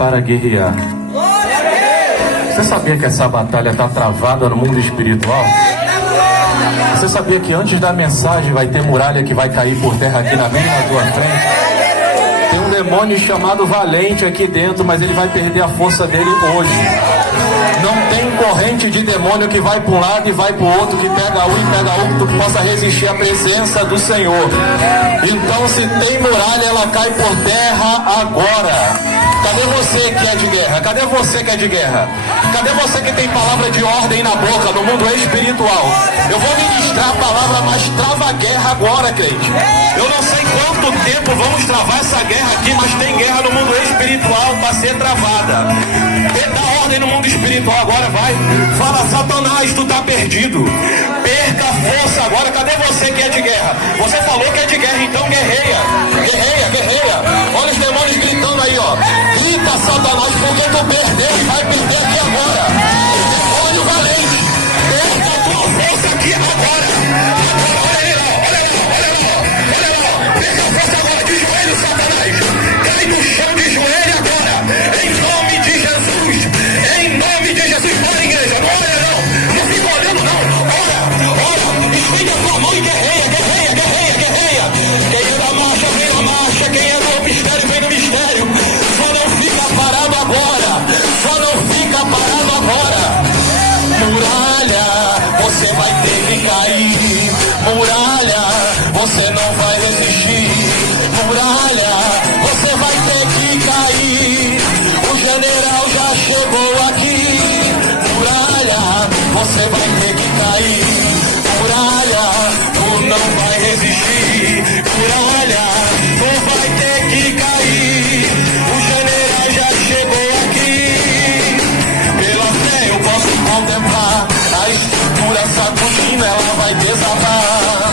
para guerrear. Você sabia que essa batalha está travada no mundo espiritual? Você sabia que antes da mensagem vai ter muralha que vai cair por terra aqui na minha e na tua frente? Tem um demônio chamado Valente aqui dentro, mas ele vai perder a força dele hoje. Não tem corrente de demônio que vai para um lado e vai para o outro, que pega um e pega outro, que possa resistir à presença do Senhor. Então, se tem muralha, ela cai por terra agora. Cadê você que é de guerra? Cadê você que é de guerra? Cadê você que tem palavra de ordem na boca, no mundo espiritual? Eu vou ministrar a palavra, mas trava a guerra agora, crente. Eu não sei quanto tempo vamos travar essa guerra aqui, mas tem guerra no mundo espiritual para ser travada. Dá ordem no mundo espiritual agora, vai. Fala, Satanás, tu tá perdido. Perca a força agora. Cadê você que é de guerra? Você falou que é de guerra, então guerreia. Guerreia, guerreia. Olha os demônios gritando aí, ó. Grita, Satanás, porque tu perdeu e vai perder aqui agora. Demônio valente, perca a tua força aqui agora. Olha aí, olha lá. Perca a força agora, de joelho, Satanás. Cai no chão de joelho agora. Em nome de Jesus. Em nome de Jesus. Olha, igreja, não olha não. Não fica olhando não. Olha. Estende a tua mão e guerreia. Quem é da marcha, vem na marcha. Quem é do mistério, vem no mistério. Só não fica parado agora. Muralha, você vai ter que cair. Muralha, você não vai resistir. Muralha, você vai ter que cair. O general já chegou aqui. Muralha, você vai ter que cair. Muralha, tu não vai resistir. Muralha, tu vai ter que cair. O general já chegou aqui. Pela fé eu posso contemplar a estrutura sacudindo, ela vai desabar.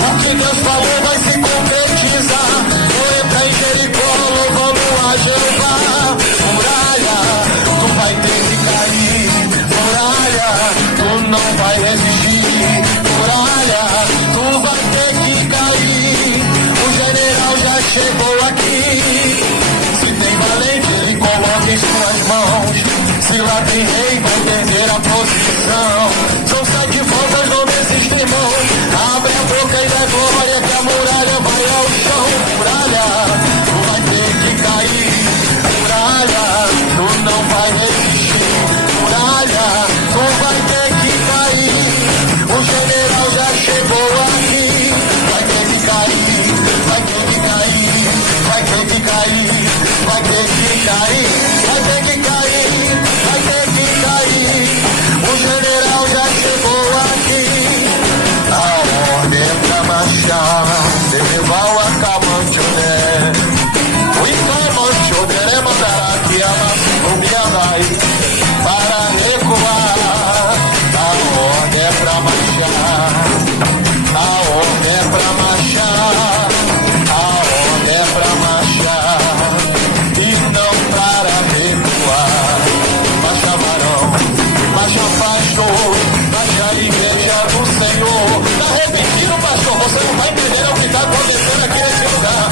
O que Deus falou vai se concretizar. Vou entrar em Jericó, louvando a Jeová. Muralha, tu vai ter que cair. Muralha, tu não vai resistir. Muralha, tu vai ter que cair. O general já chegou aqui. Se tem valente, ele coloca em suas mãos. Se lá tem rei, vai perder a posição. São 7 voltas, não desistem mãos. Abre a boca e dá glória, que a muralha vai ao chão. Muralha, tu vai ter que cair. Muralha, tu não vai resistir. Muralha, tu vai ter que cair. O general já chegou aqui. Vai ter que cair, vai ter que cair, vai ter que cair, vai ter que cair, vai ter que cair, vai ter que cair. O general já chegou aqui. A ordem é pra marchar. Deval a Camanchone. O Camanchone é mandar aqui a Massumia vai para recuar. A ordem é pra marchar. A ordem é pra marchar. A ordem é pra marchar. E não para recuar. Marcha varão, marcha pastor, marcha a igreja do Senhor. Tá repetindo, pastor, você não vai entender o que está acontecendo aqui nesse lugar.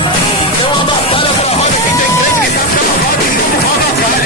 Tem uma batalha pra roda, quem tem crente que sabe que é uma roda, chama uma batalha.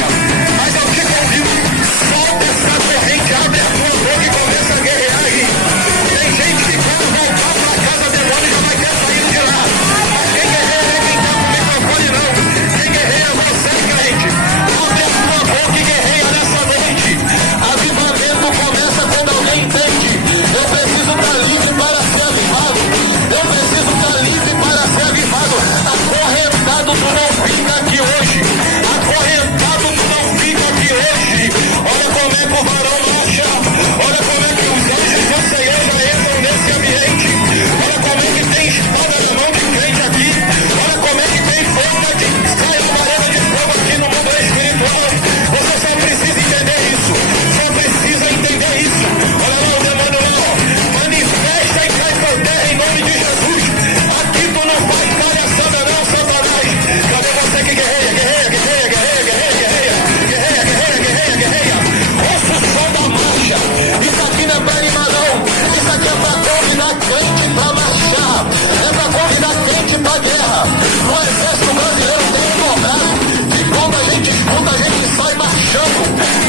marchando.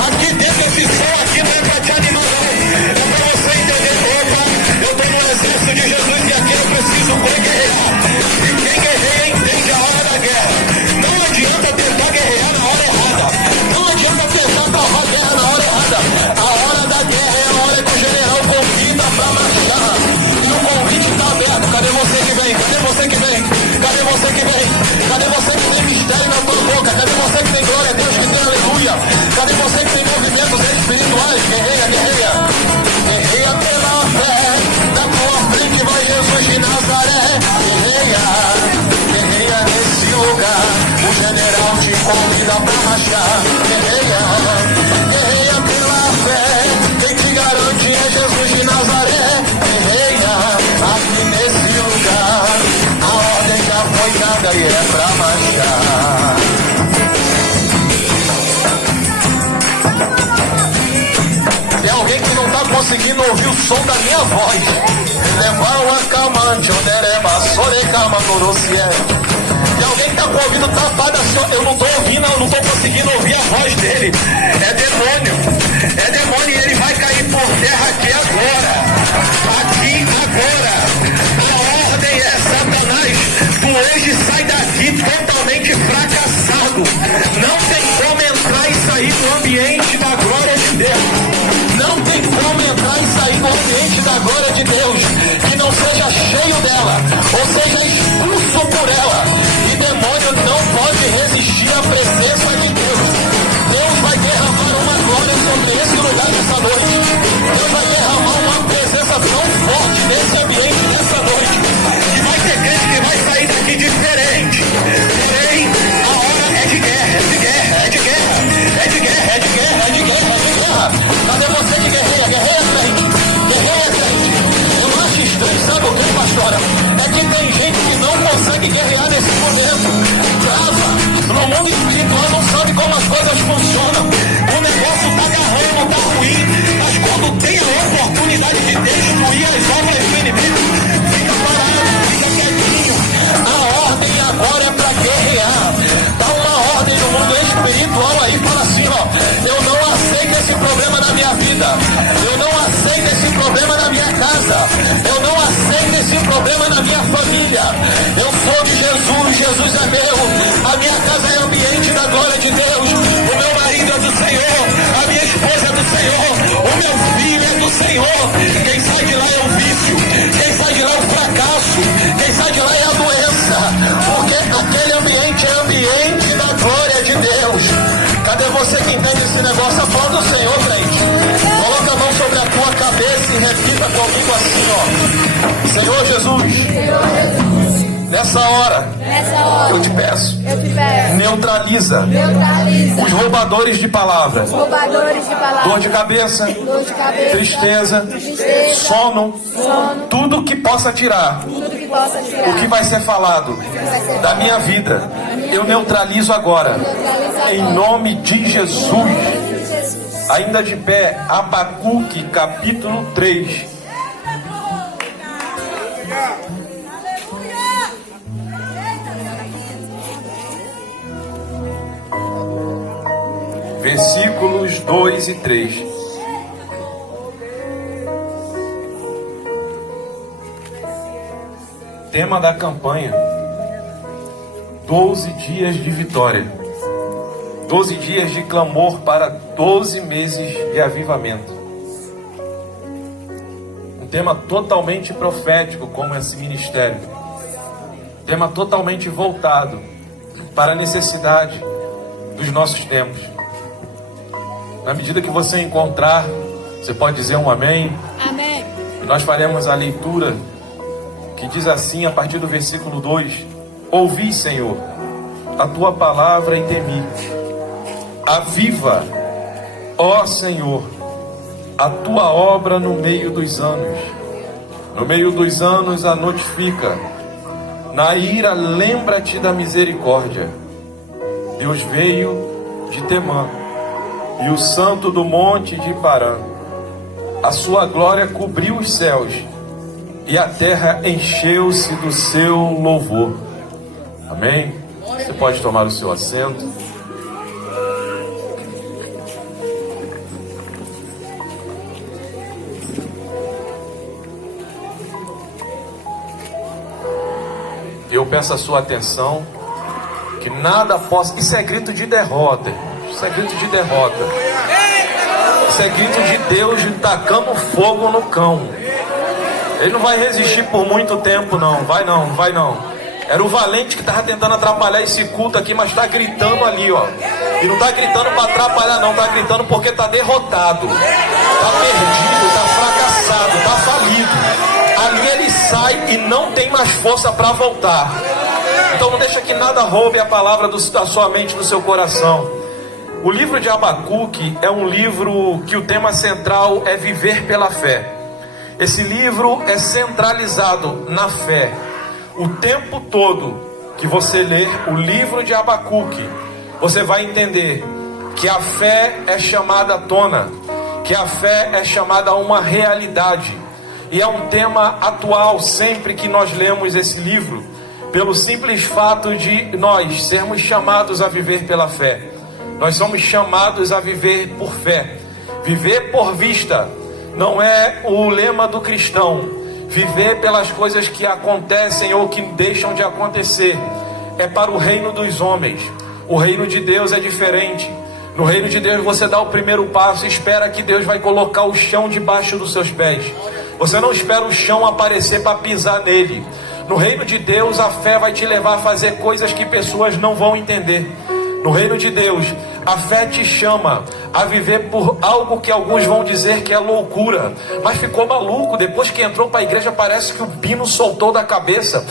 Aqui dentro esse som aqui não é pra te animar, não. É pra você entender, opa, eu tô no exército de Jesus e aqui eu preciso guerrear. E quem guerreia entende a hora da guerra. Não adianta tentar guerrear na hora errada. Não adianta tentar travar guerra na hora errada. A hora da guerra é a hora que o general convida pra marchar. E o convite tá aberto. Cadê você que vem? Cadê você que vem? Cadê você que vem? Cadê você que tem mistério na tua boca? Cadê você que tem glória a Deus, que tem aleluia? Cadê você que tem movimentos espirituais? Guerreia, guerreia. Guerreia pela fé. Na tua frente vai Jesus de Nazaré. Guerreia, guerreia nesse lugar. O general te convida pra marchar. Guerreia, guerreia pela fé. Quem te garante é Jesus de Nazaré. Guerreia, aqui nesse lugar. A ordem já foi dada e é pra marchar. Tem alguém que não tá conseguindo ouvir o som da minha voz. Levar o acamante, o dereba, sorecama, norocié. Tem alguém que tá com o ouvido tapado assim, eu não tô ouvindo, eu não tô conseguindo ouvir a voz dele. É demônio e ele vai cair por terra aqui agora. Aqui agora. A ordem é Satanás, tu hoje sai daqui totalmente fracassado. Não tem como entrar e sair do ambiente da glória de Deus. Não tem como entrar e sair do ambiente da glória de Deus que não seja cheio dela, ou seja expulso por ela. E demônio não pode resistir à presença de Deus. Deus vai derramar uma glória sobre esse lugar nessa noite. Deus vai derramar uma presença tão forte nesse ambiente nessa noite que vai ter gente que vai sair daqui diferente. Porém, a hora é de guerra, é de guerra, é de guerra, é de guerra, é de guerra, é de guerra, é de guerra. Cadê você que guerreia? Guerreia crente, guerreia crente. Eu acho estranho, sabe o que, pastora? É que tem gente que não consegue guerrear nesse momento. Trava. No mundo espiritual não sabe como as coisas funcionam. O negócio tá agarrando, tá ruim. Mas quando tem a oportunidade de destruir as obras do inimigo, fica parado, fica quietinho. A ordem agora é pra guerrear. Dá uma ordem no mundo espiritual aí, fala assim, ó. Eu não aceito esse problema na minha vida. Eu não aceito esse problema na minha casa. Eu não aceito esse problema na minha família. Eu sou de Jesus, Jesus é meu. A minha casa é ambiente da glória de Deus. O meu marido é do Senhor. A minha esposa é do Senhor. O meu filho é do Senhor. Quem sai de lá é o vício. Quem sai de lá é o fracasso. Quem sai de lá é a doença. Porque aquele ambiente é ambiente da glória de Deus. Cadê você que entende esse negócio? Aplauda o Senhor, crente. Coloca a mão sobre a tua cabeça e repita comigo assim, ó. Senhor Jesus, nessa hora, eu te peço, neutraliza os roubadores de palavras, dor de cabeça, tristeza, sono, tudo que possa tirar o que vai ser falado da minha vida. Eu neutralizo agora, em nome de Jesus. Ainda de pé, Abacuque, capítulo 3. Versículos 2 e 3. Tema da campanha: 12 dias de vitória. 12 dias de clamor para 12 meses de avivamento. Um tema totalmente profético, como esse ministério. Um tema totalmente voltado para a necessidade dos nossos tempos. Na medida que você encontrar, você pode dizer um amém? Amém. E nós faremos a leitura que diz assim, a partir do versículo 2: Ouvi, Senhor, a tua palavra e temi. Aviva, ó Senhor, a tua obra no meio dos anos. No meio dos anos a notifica. Na ira lembra-te da misericórdia. Deus veio de Temã, e o santo do monte de Parã. A sua glória cobriu os céus, e a terra encheu-se do seu louvor. Amém? Você pode tomar o seu assento. peço a sua atenção, que nada possa... Isso é grito de derrota, isso é grito de derrota. Isso é grito de Deus de tacando fogo no cão. Ele não vai resistir por muito tempo não, vai não. Era o valente que estava tentando atrapalhar esse culto aqui, mas está gritando ali, ó. E não está gritando para atrapalhar não, está gritando porque está derrotado, está perdido, está fracassado, está falido. Ali ele sai e não tem mais força para voltar. Então não deixa que nada roube a palavra da sua mente, do seu coração. O livro de Abacuque é um livro que o tema central é viver pela fé. Esse livro é centralizado na fé. O tempo todo que você ler o livro de Abacuque, você vai entender que a fé é chamada à tona, que a fé é chamada a uma realidade. E é um tema atual sempre que nós lemos esse livro, pelo simples fato de nós sermos chamados a viver pela fé. Nós somos chamados a viver por fé. Viver por vista não é o lema do cristão. Viver pelas coisas que acontecem ou que deixam de acontecer é para o reino dos homens. O reino de Deus é diferente. No reino de Deus você dá o primeiro passo e espera que Deus vai colocar o chão debaixo dos seus pés. Você não espera o chão aparecer para pisar nele. No reino de Deus a fé vai te levar a fazer coisas que pessoas não vão entender. No reino de Deus, a fé te chama a viver por algo que alguns vão dizer que é loucura, mas ficou maluco. Depois que entrou para a igreja, parece que o pino soltou da cabeça,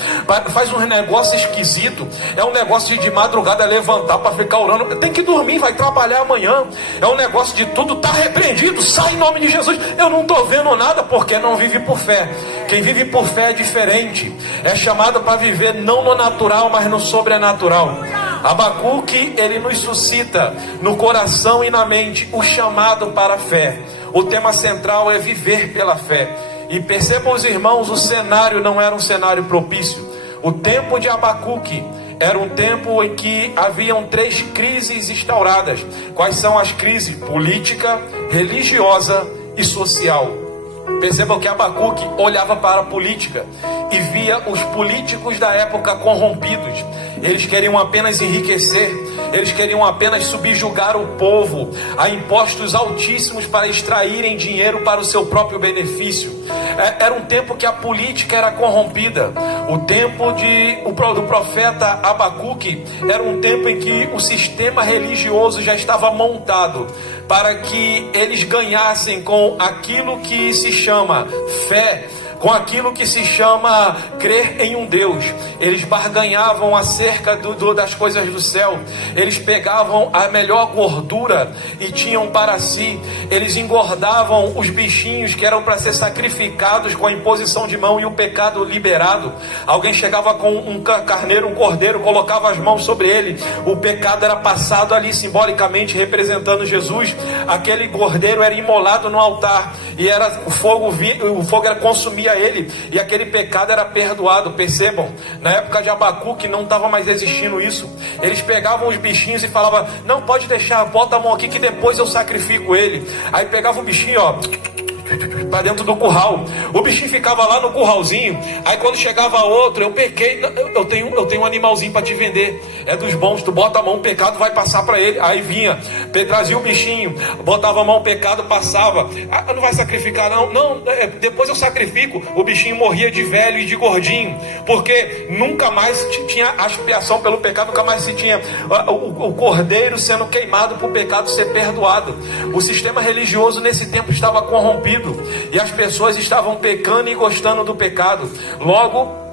faz um negócio esquisito. É um negócio de madrugada levantar para ficar orando, tem que dormir, vai trabalhar amanhã. É um negócio de tudo, está repreendido, sai em nome de Jesus. Eu não estou vendo nada, porque não vive por fé. Quem vive por fé é diferente, é chamado para viver não no natural, mas no sobrenatural. Abacuque, ele nos suscita no coração e na mente o chamado para a fé. O tema central é viver pela fé. E percebam os irmãos, o cenário não era um cenário propício. O tempo de Abacuque era um tempo em que haviam 3 crises instauradas. Quais são as crises? Política, religiosa e social. Percebam que Abacuque olhava para a política e via os políticos da época corrompidos. Eles queriam apenas enriquecer, eles queriam apenas subjugar o povo a impostos altíssimos para extraírem dinheiro para o seu próprio benefício. Era um tempo que a política era corrompida. O tempo do profeta Abacuque era um tempo em que o sistema religioso já estava montado para que eles ganhassem com aquilo que se chama fé, com aquilo que se chama crer em um Deus. Eles barganhavam acerca das coisas do céu. Eles pegavam a melhor gordura e tinham para si. Eles engordavam os bichinhos que eram para ser sacrificados com a imposição de mão e o pecado liberado. Alguém chegava com um carneiro, um cordeiro, colocava as mãos sobre ele. O pecado era passado ali simbolicamente representando Jesus. Aquele cordeiro era imolado no altar e o fogo era consumido a ele, e aquele pecado era perdoado. Percebam, na época de Abacuque não estava mais existindo isso. Eles pegavam os bichinhos e falavam: não, pode deixar, bota a mão aqui que depois eu sacrifico ele. Aí pegava o bichinho, ó, para dentro do curral. O bichinho ficava lá no curralzinho. Aí quando chegava outro, eu pequei, eu tenho um animalzinho para te vender, é dos bons, tu bota a mão, o pecado vai passar para ele. Aí vinha, trazia o bichinho, botava a mão, o pecado passava. Ah, não vai sacrificar não, depois eu sacrifico. O bichinho morria de velho e de gordinho, porque nunca mais tinha a expiação pelo pecado, nunca mais se tinha o cordeiro sendo queimado para o pecado ser perdoado. O sistema religioso nesse tempo estava corrompido e as pessoas estavam pecando e gostando do pecado. Logo,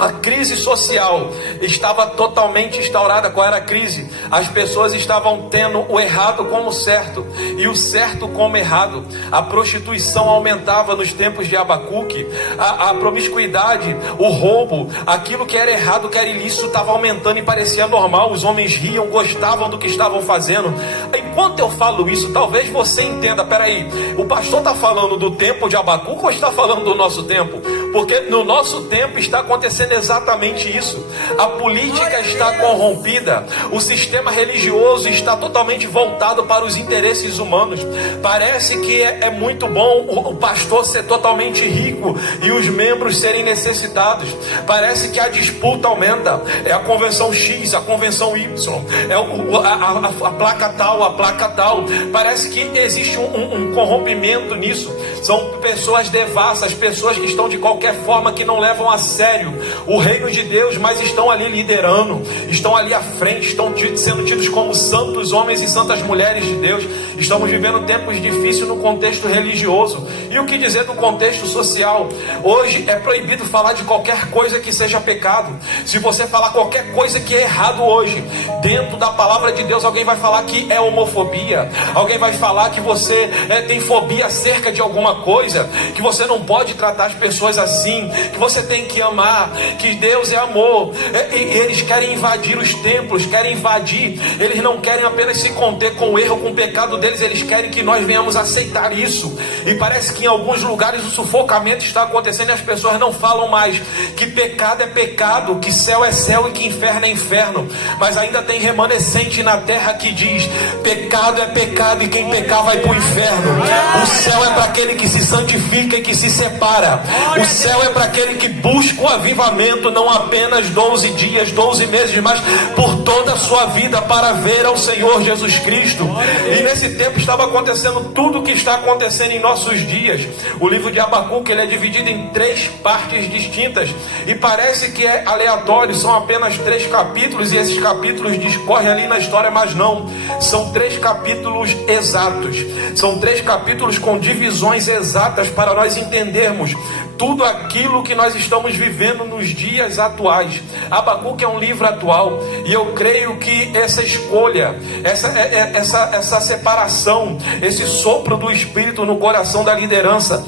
a crise social estava totalmente instaurada. Qual era a crise? As pessoas estavam tendo o errado como certo e o certo como errado. A prostituição aumentava nos tempos de Abacuque. A promiscuidade, o roubo, aquilo que era errado, que era ilícito, estava aumentando e parecia normal. Os homens riam, gostavam do que estavam fazendo. Enquanto eu falo isso, talvez você entenda: peraí, o pastor está falando do tempo de Abacuque ou está falando do nosso tempo? Porque no nosso tempo está acontecendo exatamente isso. A política está corrompida, o sistema religioso está totalmente voltado para os interesses humanos. Parece que é muito bom o pastor ser totalmente rico e os membros serem necessitados. Parece que a disputa aumenta. É a convenção X, a convenção Y, é a placa tal, a placa tal. Parece que existe um corrompimento nisso. São pessoas devassas, pessoas que estão de qualquer forma, que não levam a sério o reino de Deus, mas estão ali liderando, estão ali à frente, estão sendo tidos como santos homens e santas mulheres de Deus. Estamos vivendo tempos difíceis no contexto religioso. E o que dizer do contexto social? Hoje é proibido falar de qualquer coisa que seja pecado. Se você falar qualquer coisa que é errado hoje, dentro da palavra de Deus, alguém vai falar que é homofobia, alguém vai falar que você tem fobia acerca de alguma coisa, que você não pode tratar as pessoas assim, que você tem que amar, que Deus é amor. E eles querem invadir os templos, querem invadir. Eles não querem apenas se conter com o erro, com o pecado deles, eles querem que nós venhamos aceitar isso. E parece que em alguns lugares o sufocamento está acontecendo e as pessoas não falam mais que pecado é pecado, que céu é céu e que inferno é inferno. Mas ainda tem remanescente na terra que diz: pecado é pecado e quem pecar vai para o inferno. O céu é para aquele que se santifica e que se separa. O céu é para aquele que busca o avivamento, não apenas 12 dias, 12 meses, mas por toda a sua vida, para ver ao Senhor Jesus Cristo. E nesse tempo estava acontecendo tudo o que está acontecendo em nossos dias. O livro de Abacuque, ele é dividido em 3 partes distintas, e parece que é aleatório, são apenas 3 capítulos, e esses capítulos discorrem ali na história, mas não, são 3 capítulos exatos, são 3 capítulos com divisões exatas para nós entendermos tudo aquilo que nós estamos vivendo nos dias atuais. Abacuque é um livro atual, e eu creio que essa escolha, essa separação, esse sopro do Espírito no coração da liderança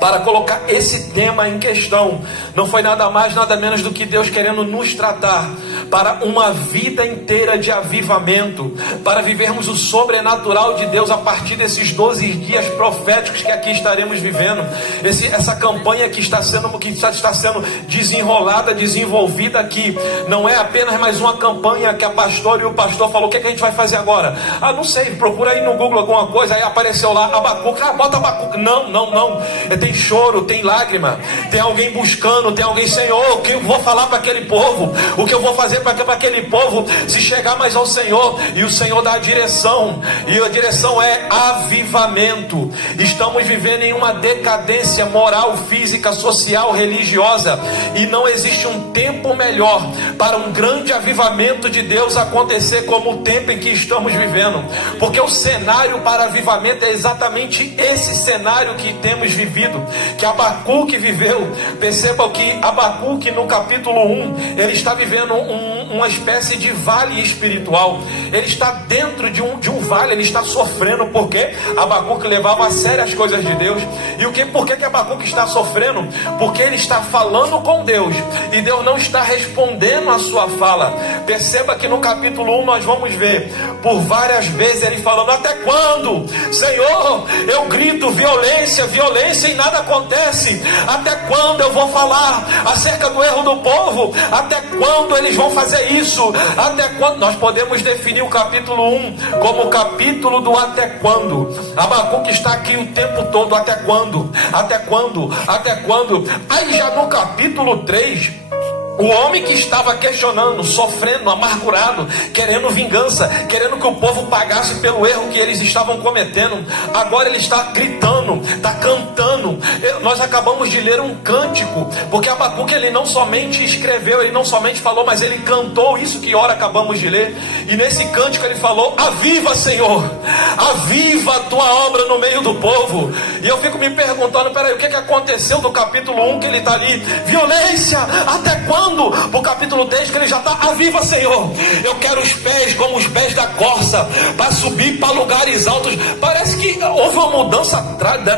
para colocar esse tema em questão, não foi nada mais, nada menos do que Deus querendo nos tratar para uma vida inteira de avivamento, para vivermos o sobrenatural de Deus a partir desses 12 dias proféticos que aqui estaremos vivendo. Essa campanha que está sendo desenrolada, desenvolvida aqui, não é apenas mais uma campanha que a pastora e o pastor falou: o que a gente vai fazer agora? Ah, não sei, procura aí no Google alguma coisa, aí apareceu lá Abacuque, bota Abacuque. Não, tem choro, tem lágrima, tem alguém buscando, tem alguém: Senhor, o que eu vou falar para aquele povo? O que eu vou fazer para aquele povo se chegar mais ao Senhor? E o Senhor dá a direção, e a direção é avivamento. Estamos vivendo em uma decadência moral, física, social, religiosa, e não existe um tempo melhor para um grande avivamento de Deus acontecer como o tempo em que estamos vivendo, porque o cenário para avivamento é exatamente esse cenário que temos vivido, que Abacuque viveu. Percebam que Abacuque, no capítulo 1, ele está vivendo uma espécie de vale espiritual. Ele está dentro de um vale, ele está sofrendo, porque Abacuque levava a sério as coisas de Deus. E por que Abacuque está sofrendo? Porque ele está falando com Deus, e Deus não está respondendo a sua fala. Perceba que no capítulo 1 nós vamos ver por várias vezes ele falando: até quando, Senhor, eu grito violência, violência, e nada acontece? Até quando eu vou falar acerca do erro do povo? Até quando eles vão fazer isso? Até quando? Nós podemos definir o capítulo 1 como o capítulo do até quando. Abacuque está aqui o tempo todo: até quando? Até quando? Até quando? Aí já no capítulo 3, o homem que estava questionando, sofrendo, amargurado, querendo vingança, querendo que o povo pagasse pelo erro que eles estavam cometendo, agora ele está gritando, está cantando. Nós acabamos de ler um cântico, porque Abacuque, ele não somente escreveu, ele não somente falou, mas ele cantou isso que ora acabamos de ler. E nesse cântico ele falou: aviva, Senhor, aviva a tua obra no meio do povo. E eu fico me perguntando: peraí, o que aconteceu no capítulo 1 que ele está ali? Violência, até quando? caminhando para o capítulo 10, que ele já está: aviva, Senhor, eu quero os pés como os pés da corça, para subir para lugares altos. Parece que houve uma mudança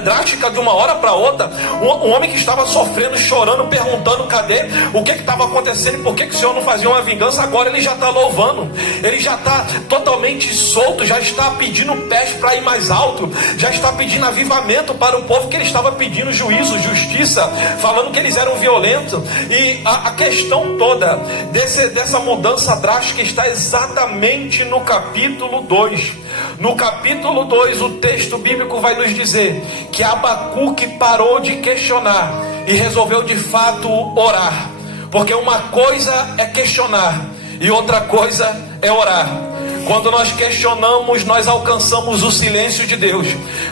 drástica de uma hora para outra. Um homem que estava sofrendo, chorando, perguntando cadê, o que estava acontecendo, por que o Senhor não fazia uma vingança. Agora ele já está louvando, ele já está totalmente solto, já está pedindo pés para ir mais alto, já está pedindo avivamento para o povo, que ele estava pedindo juízo, justiça, falando que eles eram violentos. E a questão toda dessa mudança drástica está exatamente no capítulo 2. No capítulo 2, o texto bíblico vai nos dizer que Abacuque parou de questionar e resolveu de fato orar. Porque uma coisa é questionar e outra coisa é orar. Quando nós questionamos, nós alcançamos o silêncio de Deus.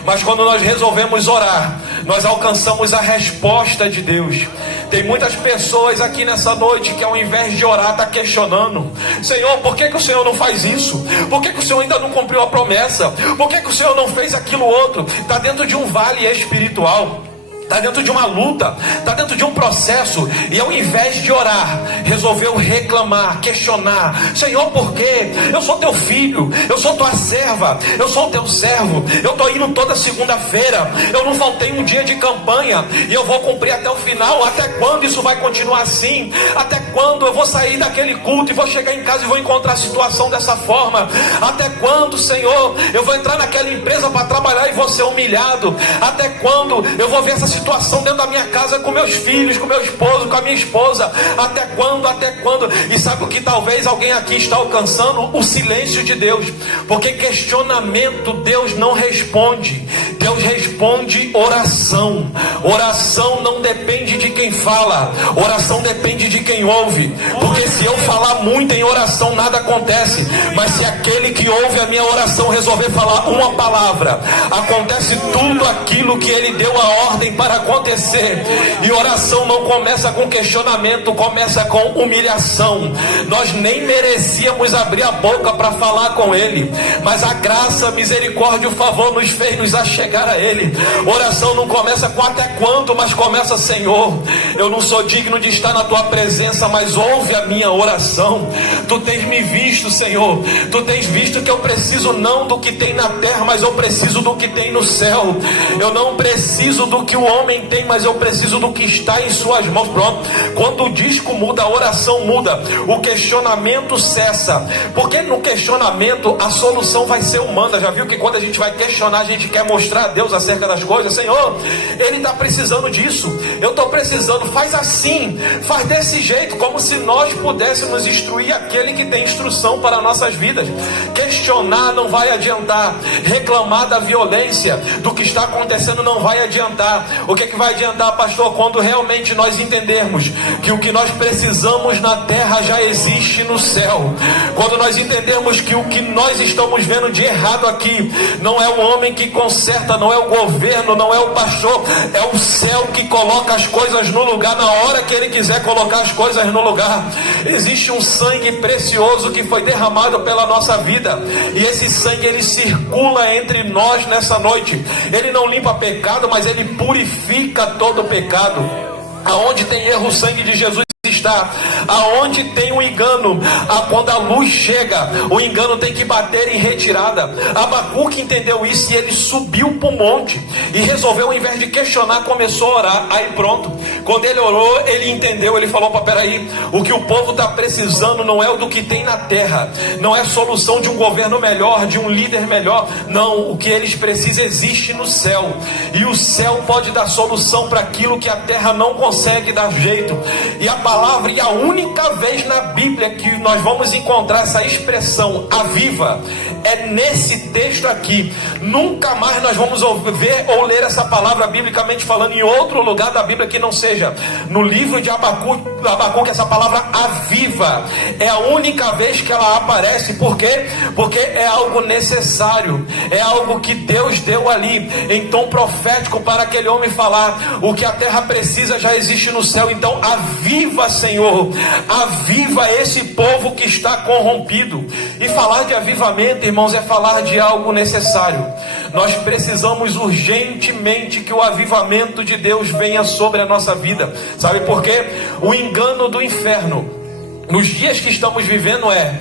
Mas quando nós resolvemos orar, nós alcançamos a resposta de Deus. Tem muitas pessoas aqui nessa noite que ao invés de orar está questionando: Senhor, por que o Senhor não faz isso? Por que o Senhor ainda não cumpriu a promessa? Por que o Senhor não fez aquilo outro? Está dentro de um vale espiritual, está dentro de uma luta, está dentro de um processo, e ao invés de orar, resolveu reclamar, questionar: Senhor, por quê? Eu sou teu filho, eu sou tua serva, eu sou teu servo, eu estou indo toda segunda-feira, eu não faltei um dia de campanha, e eu vou cumprir até o final. Até quando isso vai continuar assim? Até quando eu vou sair daquele culto e vou chegar em casa e vou encontrar a situação dessa forma? Até quando, Senhor, eu vou entrar naquela empresa para trabalhar e vou ser humilhado? Até quando eu vou ver essa situação dentro da minha casa com meus filhos, com meu esposo, com a minha esposa? Até quando? Até quando? E sabe o que talvez alguém aqui está alcançando? O silêncio de Deus. Porque questionamento Deus não responde, Deus responde oração. Oração não depende de quem fala, oração depende de quem ouve. Porque se eu falar muito em oração, nada acontece. Mas se aquele que ouve a minha oração resolver falar uma palavra, acontece tudo aquilo que ele deu a ordem para acontecer. E oração não começa com questionamento, começa com humilhação. Nós nem merecíamos abrir a boca para falar com ele, mas a graça, a misericórdia, o favor nos fez nos achegar a ele. Oração não começa com até quando, mas começa: Senhor, eu não sou digno de estar na tua presença, mas ouve a minha oração. Tu tens me visto, Senhor, tu tens visto que eu preciso não do que tem na terra, mas eu preciso do que tem no céu. Eu não preciso do que o homem tem, mas eu preciso do que está em suas mãos. Pronto. Quando o disco muda, a oração muda, o questionamento cessa. Porque no questionamento a solução vai ser humana. Já viu que quando a gente vai questionar, a gente quer mostrar a Deus acerca das coisas? Senhor, ele está precisando disso, eu estou precisando, faz assim, faz desse jeito, como se nós pudéssemos instruir aquele que tem instrução para nossas vidas. Questionar não vai adiantar, reclamar da violência, do que está acontecendo, não vai adiantar. O que vai adiantar, pastor? Quando realmente nós entendermos que o que nós precisamos na terra já existe no céu. Quando nós entendermos que o que nós estamos vendo de errado aqui não é o homem que conserta, não é o governo, não é o pastor, é o céu que coloca as coisas no lugar na hora que ele quiser colocar as coisas no lugar. Existe um sangue precioso que foi derramado pela nossa vida, e esse sangue ele circula entre nós nessa noite. Ele não limpa pecado, mas ele purifica todo pecado. Aonde tem erro, o sangue de Jesus está. Aonde tem um engano, quando a luz chega, o engano tem que bater em retirada. Abacuque entendeu isso e ele subiu para o monte e resolveu, ao invés de questionar, começou a orar. Aí pronto, quando ele orou, ele entendeu, ele falou: peraí, o que o povo está precisando não é o do que tem na terra, não é solução de um governo melhor, de um líder melhor, não, o que eles precisam existe no céu, e o céu pode dar solução para aquilo que a terra não consegue dar jeito. E a palavra, e a única vez na Bíblia que nós vamos encontrar essa expressão aviva, é nesse texto aqui. Nunca mais nós vamos ver ou ler essa palavra biblicamente falando em outro lugar da Bíblia que não seja no livro de Abacuque. Essa palavra aviva é a única vez que ela aparece. Por quê? Porque é algo necessário, é algo que Deus deu ali em tom profético para aquele homem falar: o que a terra precisa já existe no céu. Então aviva, Senhor, aviva esse povo que está corrompido. E falar de avivamento, irmãos, é falar de algo necessário. Nós precisamos urgentemente que o avivamento de Deus venha sobre a nossa vida. Sabe por quê? O engano do inferno nos dias que estamos vivendo é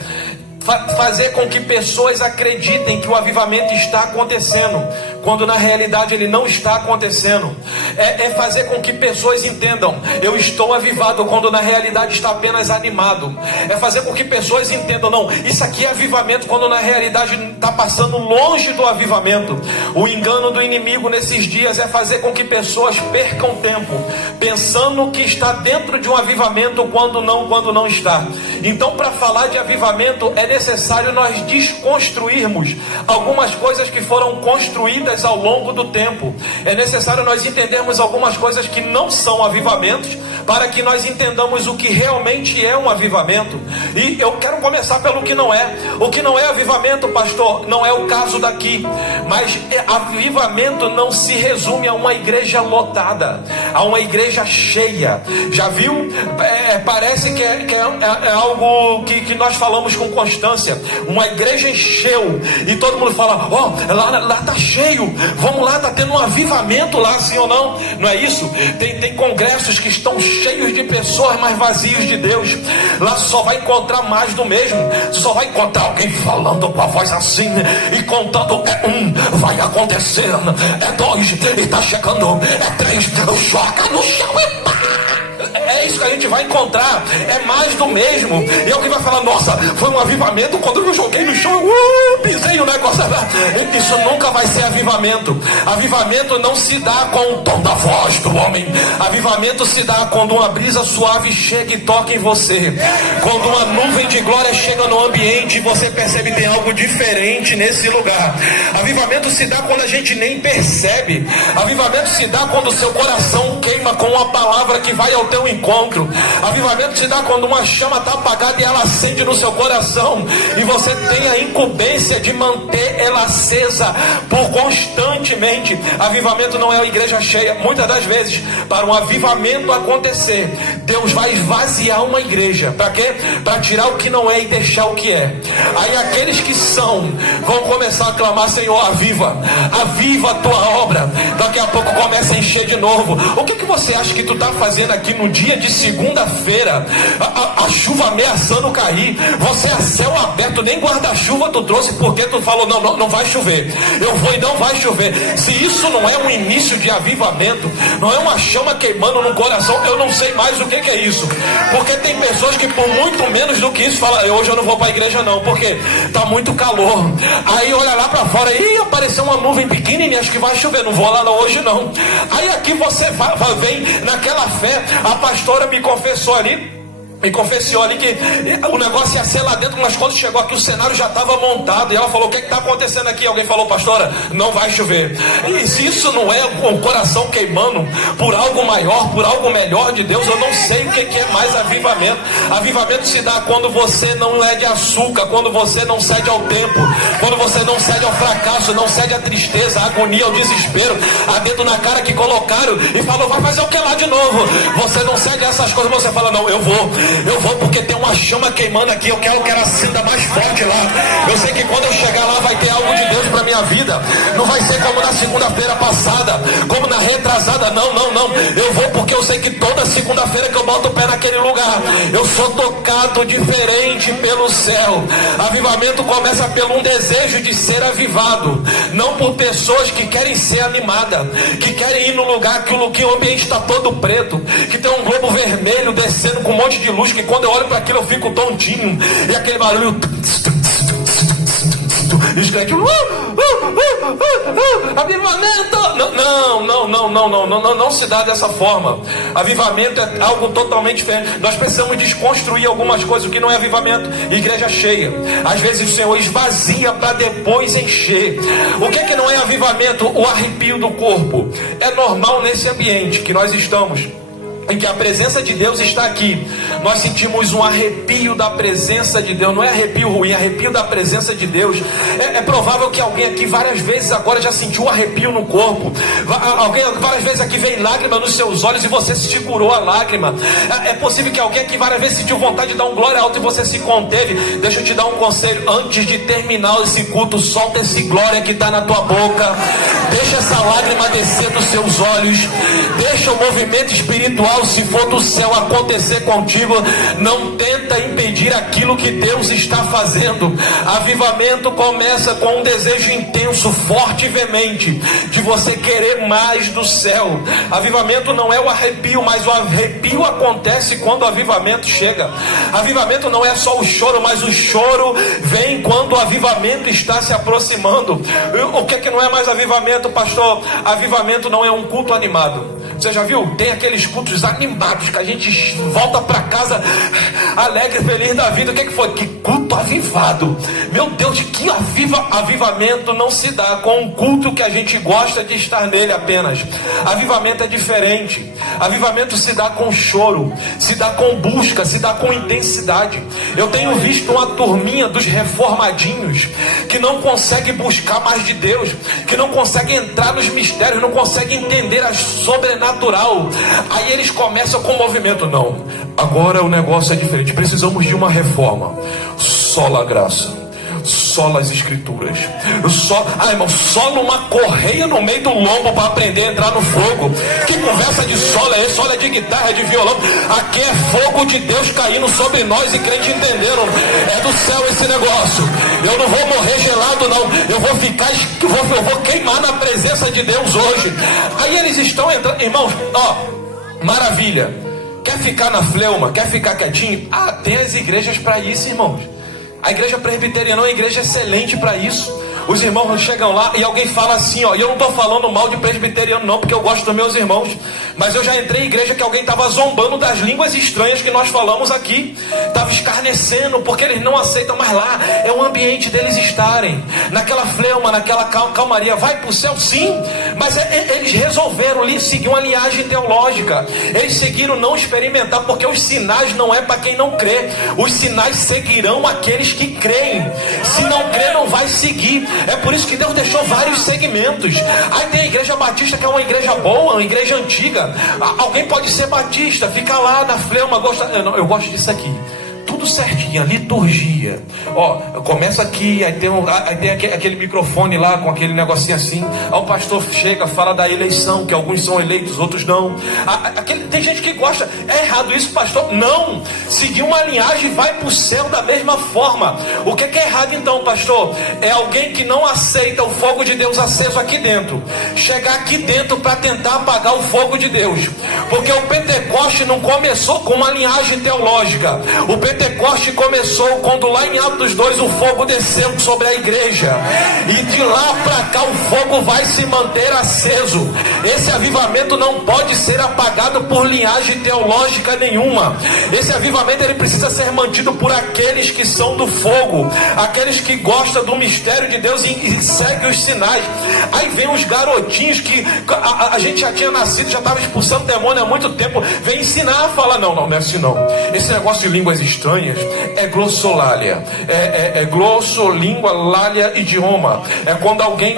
fazer com que pessoas acreditem que o avivamento está acontecendo, quando na realidade ele não está acontecendo. É fazer com que pessoas entendam: eu estou avivado, quando na realidade está apenas animado. É fazer com que pessoas entendam: não, isso aqui é avivamento, quando na realidade está passando longe do avivamento. O engano do inimigo nesses dias é fazer com que pessoas percam tempo, pensando que está dentro de um avivamento, quando não está. Então, para falar de avivamento, é necessário nós desconstruirmos algumas coisas que foram construídas ao longo do tempo. É necessário nós entendermos algumas coisas que não são avivamentos, para que nós entendamos o que realmente é um avivamento. E eu quero começar pelo que não é. O que não é avivamento, pastor, não é o caso daqui. Mas avivamento não se resume a uma igreja lotada, a uma igreja cheia. Já viu? Parece que é algo que nós falamos com constância. Uma igreja encheu e todo mundo fala: lá tá cheio, vamos lá, tá tendo um avivamento lá, sim ou não? Não é isso? Tem congressos que estão cheios de pessoas, mas vazios de Deus. Lá só vai encontrar mais do mesmo. Só vai encontrar alguém falando com a voz assim e contando: é um, vai acontecendo, é dois, e tá chegando, é três, joga no chão e pá. É isso que a gente vai encontrar. É mais do mesmo. E alguém vai falar: nossa, foi um avivamento quando eu joguei no chão, pisei no negócio. Isso nunca vai ser avivamento. Avivamento não se dá com o tom da voz do homem. Avivamento se dá quando uma brisa suave chega e toca em você, quando uma nuvem de glória chega no ambiente e você percebe que tem algo diferente nesse lugar. Avivamento se dá quando a gente nem percebe. Avivamento se dá quando o seu coração queima com uma palavra que vai ao teu encontro. Avivamento se dá quando uma chama está apagada e ela acende no seu coração, e você tem a incumbência de manter ela acesa por constantemente. Avivamento não é a igreja cheia. Muitas das vezes, para um avivamento acontecer, Deus vai esvaziar uma igreja. Para quê? Para tirar o que não é e deixar o que é. Aí aqueles que são vão começar a clamar: Senhor, aviva a tua obra. Daqui a pouco começa a encher de novo. O que você acha que tu está fazendo aqui no dia de segunda-feira? A chuva ameaçando cair, você a céu aberto, nem guarda-chuva tu trouxe, porque tu falou: não vai chover, eu vou e não vai chover. Se isso não é um início de avivamento, não é uma chama queimando no coração, eu não sei mais o que é isso. Porque tem pessoas que por muito menos do que isso falam: hoje eu não vou para a igreja não, porque tá muito calor. Aí olha lá para fora, e apareceu uma nuvem pequenininha, acho que vai chover, não vou lá não, hoje não. Aí aqui você vem naquela fé. A pastora me confessou ali que o negócio ia ser lá dentro, mas quando chegou aqui o cenário já estava montado, e ela falou: o que está acontecendo aqui? Alguém falou: pastora, não vai chover. E se isso não é o coração queimando por algo maior, por algo melhor de Deus, eu não sei o que é mais avivamento. Avivamento se dá quando você não é de açúcar, quando você não cede ao tempo, quando você não cede ao fracasso, não cede à tristeza, à agonia, ao desespero, a dedo na cara que colocaram e falou: vai fazer o que lá de novo? Você não cede a essas coisas, você fala: não, eu vou porque tem uma chama queimando aqui, eu quero que ela acenda mais forte lá. Eu sei que quando eu chegar lá vai ter algo de Deus para minha vida. Não vai ser como na segunda-feira passada, como na retrasada, não. Eu vou porque eu sei que toda segunda-feira que eu boto o pé naquele lugar, eu sou tocado diferente pelo céu. Avivamento começa pelo um desejo de ser avivado, não por pessoas que querem ser animadas, que querem ir no lugar que o ambiente está todo preto, que tem um globo vermelho descendo com um monte de luz, que quando eu olho para aquilo eu fico tontinho, e aquele barulho avivamento, não se dá dessa forma. Avivamento é algo totalmente diferente. Nós precisamos desconstruir algumas coisas. O que não é avivamento? Igreja cheia. Às vezes o Senhor esvazia para depois encher. O que não é avivamento? O arrepio do corpo. É normal nesse ambiente que nós estamos em que a presença de Deus está aqui, nós sentimos um arrepio da presença de Deus. Não é arrepio ruim, arrepio da presença de Deus. É provável que alguém aqui várias vezes agora já sentiu um arrepio no corpo. Alguém várias vezes aqui veio lágrima nos seus olhos e você segurou a lágrima. É possível que alguém aqui várias vezes sentiu vontade de dar um glória alto e você se conteve. Deixa eu te dar um conselho: antes de terminar esse culto, solta esse glória que está na tua boca. Deixa essa lágrima descer dos seus olhos. Deixa o movimento espiritual, se for do céu, acontecer contigo. Não tenta impedir aquilo que Deus está fazendo. Avivamento começa com um desejo intenso, forte e veemente de você querer mais do céu. Avivamento não é o arrepio, mas o arrepio acontece quando o avivamento chega. Avivamento não é só o choro, mas o choro vem quando o avivamento está se aproximando. O que não é mais avivamento, pastor? Avivamento não é um culto animado. Você já viu? Tem aqueles cultos animados que a gente volta para casa alegre, feliz da vida. O que foi? Que culto avivado! Meu Deus, de que avivamento não se dá com um culto que a gente gosta de estar nele apenas. Avivamento é diferente. Avivamento se dá com choro, se dá com busca, se dá com intensidade. Eu tenho visto uma turminha dos reformadinhos que não consegue buscar mais de Deus, que não consegue entrar nos mistérios, não consegue entender a sobrenatural. Aí eles começam com o movimento. Não, agora o negócio é diferente, precisamos de uma reforma. Sola a graça, sola as escrituras, irmão, sola uma correia no meio do lombo para aprender a entrar no fogo. Que conversa de sola é esse? Sola de guitarra, é de violão. Aqui é fogo de Deus caindo sobre nós, e crente entenderam. É do céu esse negócio. Eu não vou morrer gelado não, eu vou queimar na presença de Deus hoje. Aí eles estão entrando, irmãos, maravilha. Quer ficar na fleuma? Quer ficar quietinho? Tem as igrejas para isso, irmãos. A igreja presbiteriana é uma igreja excelente para isso. Os irmãos chegam lá e alguém fala assim, e eu não estou falando mal de presbiteriano não, porque eu gosto dos meus irmãos, mas eu já entrei em igreja que alguém estava zombando das línguas estranhas que nós falamos aqui, estava escarnecendo, porque eles não aceitam mais lá. É o ambiente deles estarem naquela fleuma, naquela calmaria. Vai para o céu sim, mas eles resolveram seguir uma linhagem teológica. Eles seguiram não experimentar, porque os sinais não é para quem não crê. Os sinais seguirão aqueles que creem. Se não crê, não vai seguir. É por isso que Deus deixou vários segmentos. Aí tem a igreja batista, que é uma igreja boa, uma igreja antiga. Alguém pode ser batista, ficar lá na fleuma, eu gosto disso aqui. Tudo certinho, a liturgia. Começa aqui, aí tem aquele microfone lá com aquele negocinho assim. Aí o pastor chega, fala da eleição, que alguns são eleitos, outros não. Tem gente que gosta. É errado isso, pastor? Não. Seguir uma linhagem vai para o céu da mesma forma. O que é errado então, pastor? É alguém que não aceita o fogo de Deus aceso aqui dentro, chegar aqui dentro para tentar apagar o fogo de Deus. Porque o Pentecoste não começou com uma linhagem teológica. O Pentecoste começou quando lá em Atos 2 o fogo desceu sobre a igreja, e de lá para cá o fogo vai se manter aceso. Esse avivamento não pode ser apagado por linhagem teológica nenhuma. Esse avivamento ele precisa ser mantido por aqueles que são do fogo, aqueles que gostam do mistério de Deus e seguem os sinais. Aí vem os garotinhos que a gente já tinha nascido, já estava expulsando demônio há muito tempo, vem ensinar a falar, não é assim não. Esse negócio de línguas estranhas é glossolalia, é glosso, língua, lália, idioma. É quando alguém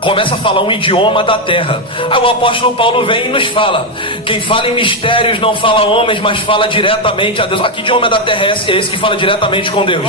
começa a falar um idioma da terra. Aí o apóstolo Paulo vem e nos fala: quem fala em mistérios não fala homens, mas fala diretamente a Deus. Aqui idioma da terra é esse que fala diretamente com Deus.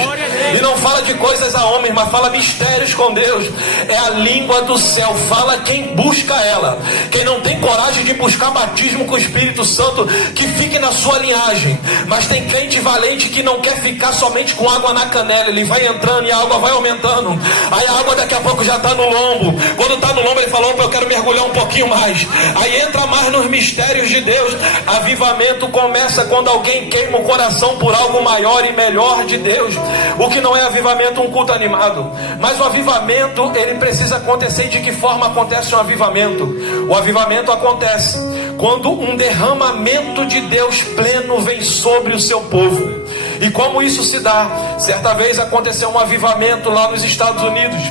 E não fala de coisas a homens, mas fala mistérios com Deus. É a língua do céu. Fala quem busca ela. Quem não tem coragem de buscar batismo com o Espírito Santo, que fique na sua linhagem. Mas tem crente valente que não quer ficar somente com água na canela. Ele vai entrando e a água vai aumentando. Aí a água daqui a pouco já está no lombo. Quando está no lombo ele falou: eu quero mergulhar um pouquinho mais. Aí entra mais nos mistérios de Deus. Avivamento começa quando alguém queima o coração por algo maior e melhor de Deus. O que não é avivamento, um culto animado. Mas o avivamento ele precisa acontecer. E de que forma acontece um avivamento? O avivamento acontece quando um derramamento de Deus pleno vem sobre o seu povo. E como isso se dá? Certa vez aconteceu um avivamento lá nos Estados Unidos.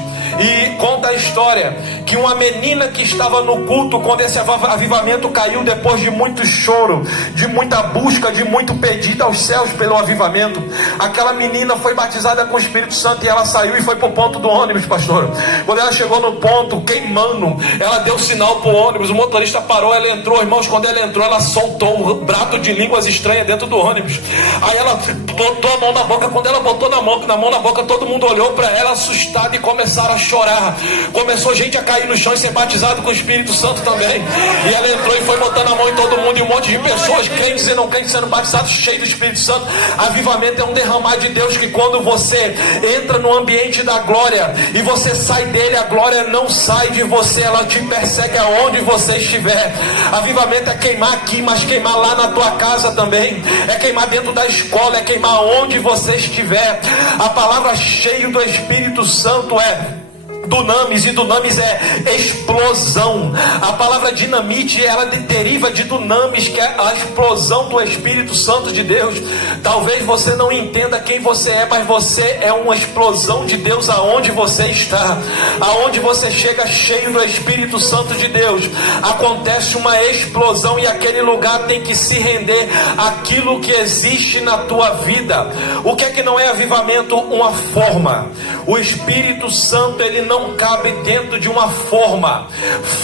E conta a história que uma menina que estava no culto, quando esse avivamento caiu, depois de muito choro, de muita busca, de muito pedido aos céus pelo avivamento, aquela menina foi batizada com o Espírito Santo e ela saiu e foi para o ponto do ônibus, pastor. Quando ela chegou no ponto, queimando, ela deu sinal para o ônibus, o motorista parou, ela entrou, irmãos, quando ela entrou, ela soltou um brato de línguas estranhas dentro do ônibus. Aí ela botou a mão na boca. Quando ela botou na mão na boca, todo mundo olhou para ela assustado e começaram a chorar. Começou gente a cair no chão e ser batizado com o Espírito Santo também. E ela entrou e foi botando a mão em todo mundo, e um monte de pessoas, crentes e não crentes, sendo batizados, cheios do Espírito Santo. Avivamento é um derramar de Deus, que quando você entra no ambiente da glória e você sai dele, a glória não sai de você, ela te persegue aonde você estiver. Avivamento é queimar aqui, mas queimar lá na tua casa também, é queimar dentro da escola, é queimar onde você estiver. A palavra cheio do Espírito Santo é dunamis, e dunamis é explosão. A palavra dinamite, ela deriva de dunamis, que é a explosão do Espírito Santo de Deus. Talvez você não entenda quem você é, mas você é uma explosão de Deus aonde você está. Aonde você chega cheio do Espírito Santo de Deus, acontece uma explosão, e aquele lugar tem que se render àquilo que existe na tua vida. O que é que não é avivamento? Uma forma. O Espírito Santo, ele não cabe dentro de uma forma.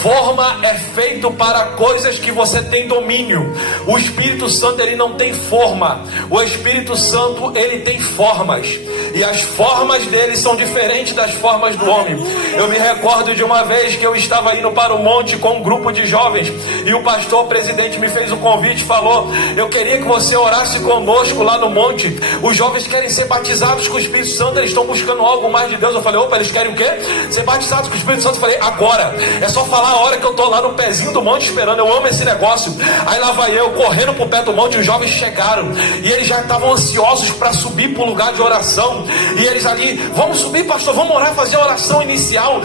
Forma é feito para coisas que você tem domínio. O Espírito Santo, ele não tem forma. O Espírito Santo, ele tem formas, e as formas dele são diferentes das formas do homem. Eu me recordo de uma vez que eu estava indo para o monte com um grupo de jovens, e o pastor, o presidente, me fez um convite, falou: eu queria que você orasse conosco lá no monte. Os jovens querem ser batizados com o Espírito Santo, eles estão buscando algo mais de Deus. Eu falei: opa, eles querem o quê? Ser batizados com o Espírito Santo. Eu falei: agora, é só falar a hora que eu estou lá no pezinho do monte esperando. Eu amo esse negócio. Aí lá vai eu, correndo pro pé do monte, os jovens chegaram, e eles já estavam ansiosos para subir para o lugar de oração, e eles ali: vamos subir, pastor, vamos orar, fazer a oração inicial.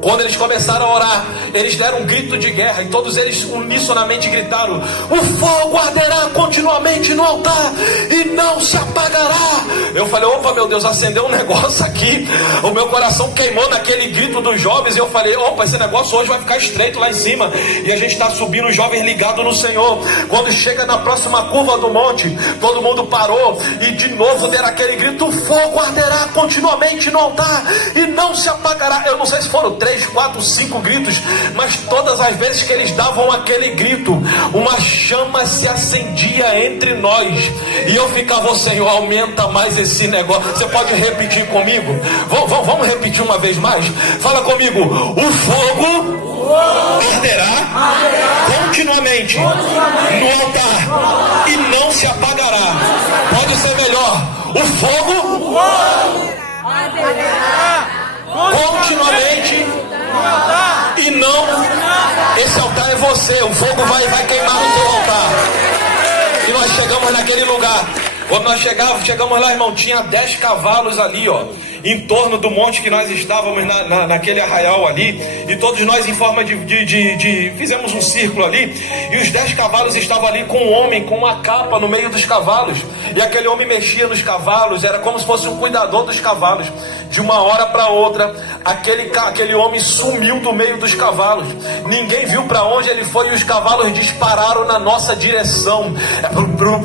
Quando eles começaram a orar, eles deram um grito de guerra, e todos eles unisonamente gritaram: o fogo arderá continuamente no altar e não se apagará. Eu falei: opa, meu Deus, acendeu um negócio aqui. O meu coração queimou naquele grito dos jovens, e eu falei: opa, esse negócio hoje vai ficar estreito lá em cima. E a gente está subindo, os jovens ligados no Senhor. Quando chega na próxima curva do monte, todo mundo parou, e de novo deram aquele grito: o fogo arderá continuamente no altar e não se apagará. Eu não sei se foram 3, 4, 5 gritos, mas todas as vezes que eles davam aquele grito, uma chama se acendia entre nós, e eu ficava: oh, Senhor, aumenta mais esse negócio. Você pode repetir comigo? Vamos repetir uma vez mais? Fala comigo: o fogo arderá continuamente no altar e não se apagará. Pode ser melhor: o fogo arderá continuamente e não. Esse altar é você. O fogo vai queimar no teu altar. E nós chegamos naquele lugar. Quando nós chegamos lá, irmão, tinha 10 cavalos ali, ó, em torno do monte que nós estávamos, naquele arraial ali, e todos nós em forma fizemos um círculo ali, e os 10 cavalos estavam ali com um homem com uma capa no meio dos cavalos, e aquele homem mexia nos cavalos, era como se fosse um cuidador dos cavalos. De uma hora para outra, aquele homem sumiu do meio dos cavalos, ninguém viu para onde ele foi, e os cavalos dispararam na nossa direção,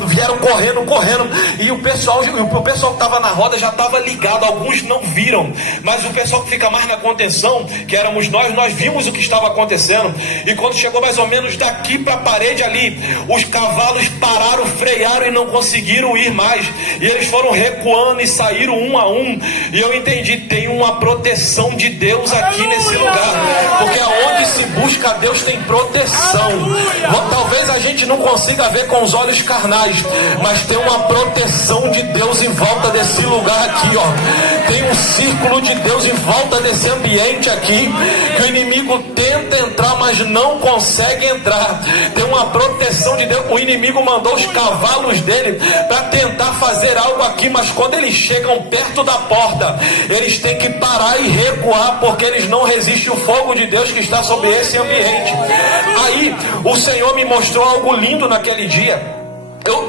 vieram correndo, e o pessoal que estava na roda já estava ligado. Alguns não viram, mas o pessoal que fica mais na contenção, que éramos nós vimos o que estava acontecendo. E quando chegou mais ou menos daqui para a parede ali, os cavalos pararam, frearam e não conseguiram ir mais, e eles foram recuando e saíram um a um. E eu entendi: tem uma proteção de Deus aqui nesse lugar, porque aonde se busca Deus tem proteção. Talvez a gente não consiga ver com os olhos carnais, mas tem uma proteção de Deus em volta desse lugar aqui, ó. Tem um círculo de Deus em volta desse ambiente aqui, que o inimigo tenta entrar, mas não consegue entrar. Tem uma proteção de Deus. O inimigo mandou os cavalos dele para tentar fazer algo aqui, mas quando eles chegam perto da porta, eles têm que parar e recuar, porque eles não resistem ao fogo de Deus que está sobre esse ambiente. Aí o Senhor me mostrou algo lindo naquele dia.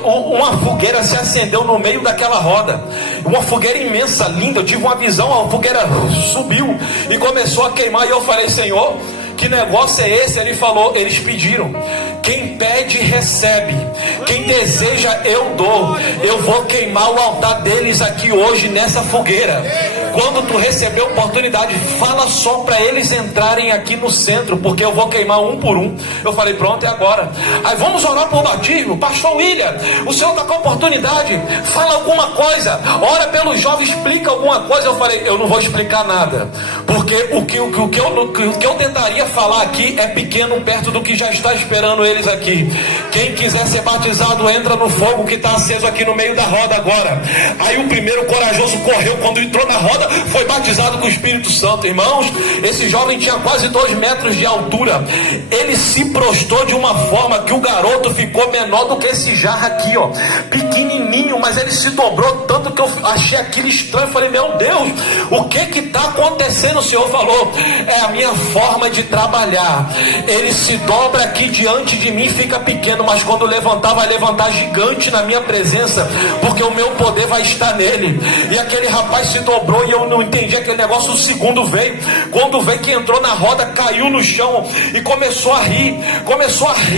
uma fogueira se acendeu no meio daquela roda, uma fogueira imensa, linda. Eu tive uma visão, a fogueira subiu e começou a queimar. E eu falei: Senhor, que negócio é esse? Ele falou: eles pediram. Quem pede, recebe. Quem deseja, eu dou. Eu vou queimar o altar deles aqui hoje nessa fogueira. Quando tu receber a oportunidade, fala só para eles entrarem aqui no centro, porque eu vou queimar um por um. Eu falei: pronto, é agora. Aí vamos orar por batismo. Pastor William, o senhor está com a oportunidade, fala alguma coisa, ora pelos jovens, explica alguma coisa. Eu falei: eu não vou explicar nada, porque o que eu tentaria falar aqui é pequeno perto do que já está esperando eles aqui. Quem quiser ser batizado, entra no fogo que está aceso aqui no meio da roda agora. Aí o primeiro corajoso correu, quando entrou na roda, foi batizado com o Espírito Santo. Irmãos, esse jovem tinha quase 2 metros de altura. Ele se prostrou de uma forma que o garoto ficou menor do que esse jarro aqui, ó, pequenininho, mas ele se dobrou tanto que eu achei aquilo estranho. Eu falei: meu Deus, o que está acontecendo? O Senhor falou: é a minha forma de trabalhar. Ele se dobra aqui diante de mim, fica pequeno, mas quando levantar, vai levantar gigante na minha presença, porque o meu poder vai estar nele. E aquele rapaz se dobrou e eu não entendi aquele negócio. O segundo veio, quando veio que entrou na roda, caiu no chão e começou a rir,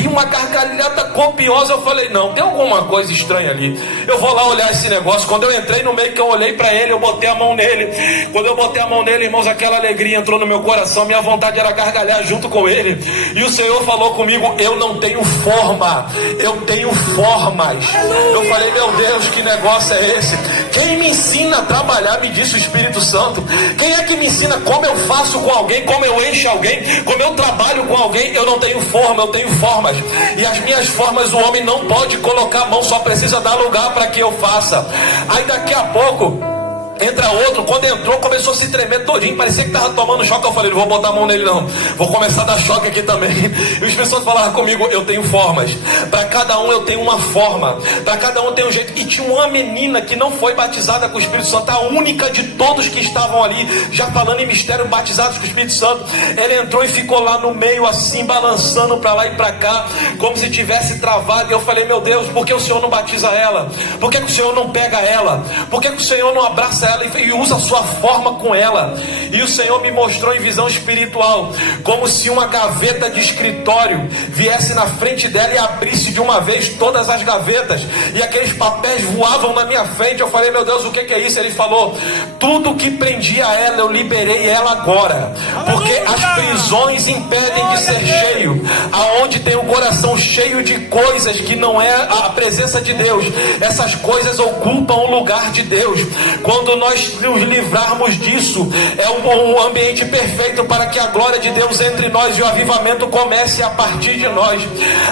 uma gargalhada copiosa. Eu falei: não, tem alguma coisa estranha ali, eu vou lá olhar esse negócio. Quando eu entrei no meio, que eu olhei para ele, eu botei a mão nele. Quando eu botei a mão nele, irmãos, aquela alegria entrou no meu coração, minha vontade era gargalhar junto com ele. E o Senhor falou comigo: eu não tenho forma, eu tenho formas. Eu falei: meu Deus, que negócio é esse? Quem me ensina a trabalhar? Me disse o Espírito Santo. Quem é que me ensina como eu faço com alguém, como eu encho alguém, como eu trabalho com alguém? Eu não tenho forma, eu tenho formas. E as minhas formas o homem não pode colocar a mão, só precisa dar lugar para que eu faça. Aí daqui a pouco entra outro. Quando entrou, começou a se tremer todinho, parecia que estava tomando choque. Eu falei: não vou botar a mão nele não, vou começar a dar choque aqui também. E os pessoas falavam comigo: eu tenho formas, para cada um eu tenho uma forma, para cada um tem um jeito. E tinha uma menina que não foi batizada com o Espírito Santo, a única de todos que estavam ali, já falando em mistério, batizados com o Espírito Santo. Ela entrou e ficou lá no meio assim, balançando para lá e para cá, como se tivesse travado. E eu falei: meu Deus, por que o Senhor não batiza ela? Por que o Senhor não pega ela? Por que o Senhor não abraça ela e usa a sua forma com ela? E o Senhor me mostrou em visão espiritual, como se uma gaveta de escritório viesse na frente dela e abrisse de uma vez todas as gavetas, e aqueles papéis voavam na minha frente. Eu falei: meu Deus, o que é isso? Ele falou: tudo que prendia ela, eu liberei ela agora, porque as prisões impedem de ser cheio. Aonde tem o coração cheio de coisas que não é a presença de Deus, essas coisas ocupam o lugar de Deus. Quando nós nos livrarmos disso, é um ambiente perfeito para que a glória de Deus entre nós e o avivamento comece a partir de nós.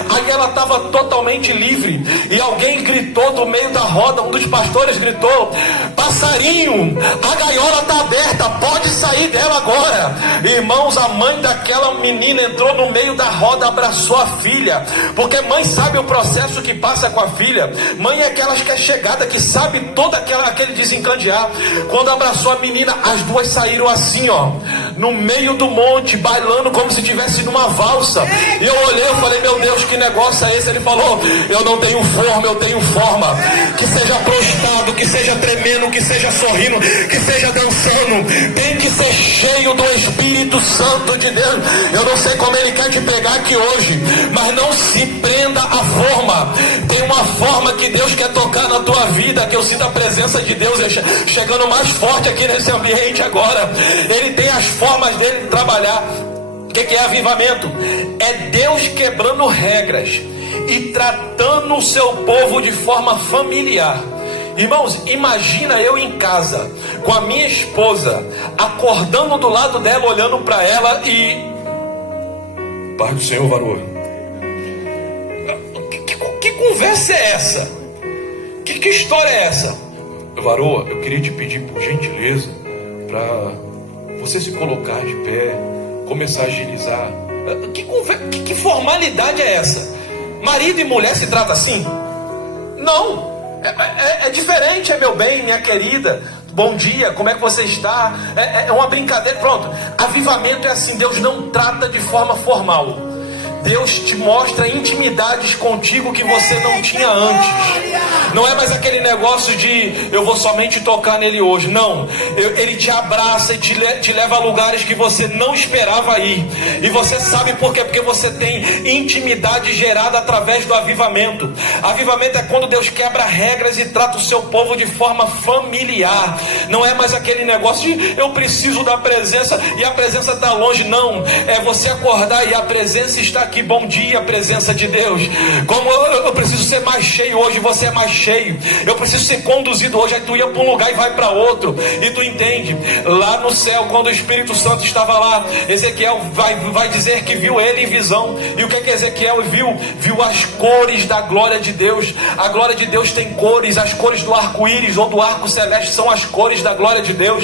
Aí ela estava totalmente livre, e alguém gritou do meio da roda, um dos pastores gritou: passarinho, a gaiola está aberta, pode sair dela agora. Irmãos, a mãe daquela menina entrou no meio da roda, abraçou a filha, porque mãe sabe o processo que passa com a filha. Mãe é aquelas que é chegada, que sabe todo aquele desencandear. Quando abraçou a menina, as duas saíram assim, ó, no meio do monte, bailando como se estivesse numa valsa. E eu olhei, eu falei: meu Deus, que negócio é esse? Ele falou: eu não tenho forma, eu tenho forma. Que seja prostrado, que seja tremendo, que seja sorrindo, que seja dançando, tem que ser cheio do Espírito Santo de Deus. Eu não sei como ele quer te pegar aqui hoje, mas não se prenda à forma. Tem uma forma que Deus quer tocar na tua vida, que eu sinto a presença de Deus chegando mais forte aqui nesse ambiente agora. Ele tem as formas dele de trabalhar. O que é avivamento? É Deus quebrando regras e tratando o seu povo de forma familiar. Irmãos, imagina eu em casa com a minha esposa, acordando do lado dela, olhando para ela e: Pai do Senhor, varô, que conversa é essa? Que história é essa? Varô, eu queria te pedir por gentileza para você se colocar de pé, começar a agilizar. Que formalidade é essa? Marido e mulher se trata assim? Não, é diferente. É meu bem, minha querida, bom dia, como é que você está? É uma brincadeira, pronto. Avivamento é assim, Deus não trata de forma formal. Deus te mostra intimidades contigo que você não tinha antes. Não é mais aquele negócio de eu vou somente tocar nele hoje. Não, ele te abraça e te leva a lugares que você não esperava ir. E você sabe por quê? Porque você tem intimidade gerada através do avivamento. Avivamento é quando Deus quebra regras e trata o seu povo de forma familiar. Não é mais aquele negócio de eu preciso da presença e a presença está longe. Não, é você acordar e a presença está aqui. Bom dia, presença de Deus. Como eu preciso ser mais cheio hoje, você é mais cheio. Eu preciso ser conduzido hoje. Aí tu ia para um lugar e vai para outro. E tu entende, lá no céu, quando o Espírito Santo estava lá, Ezequiel vai dizer que viu ele em visão. E o que Ezequiel viu? Viu as cores da glória de Deus. A glória de Deus tem cores. As cores do arco-íris ou do arco celeste são as cores da glória de Deus.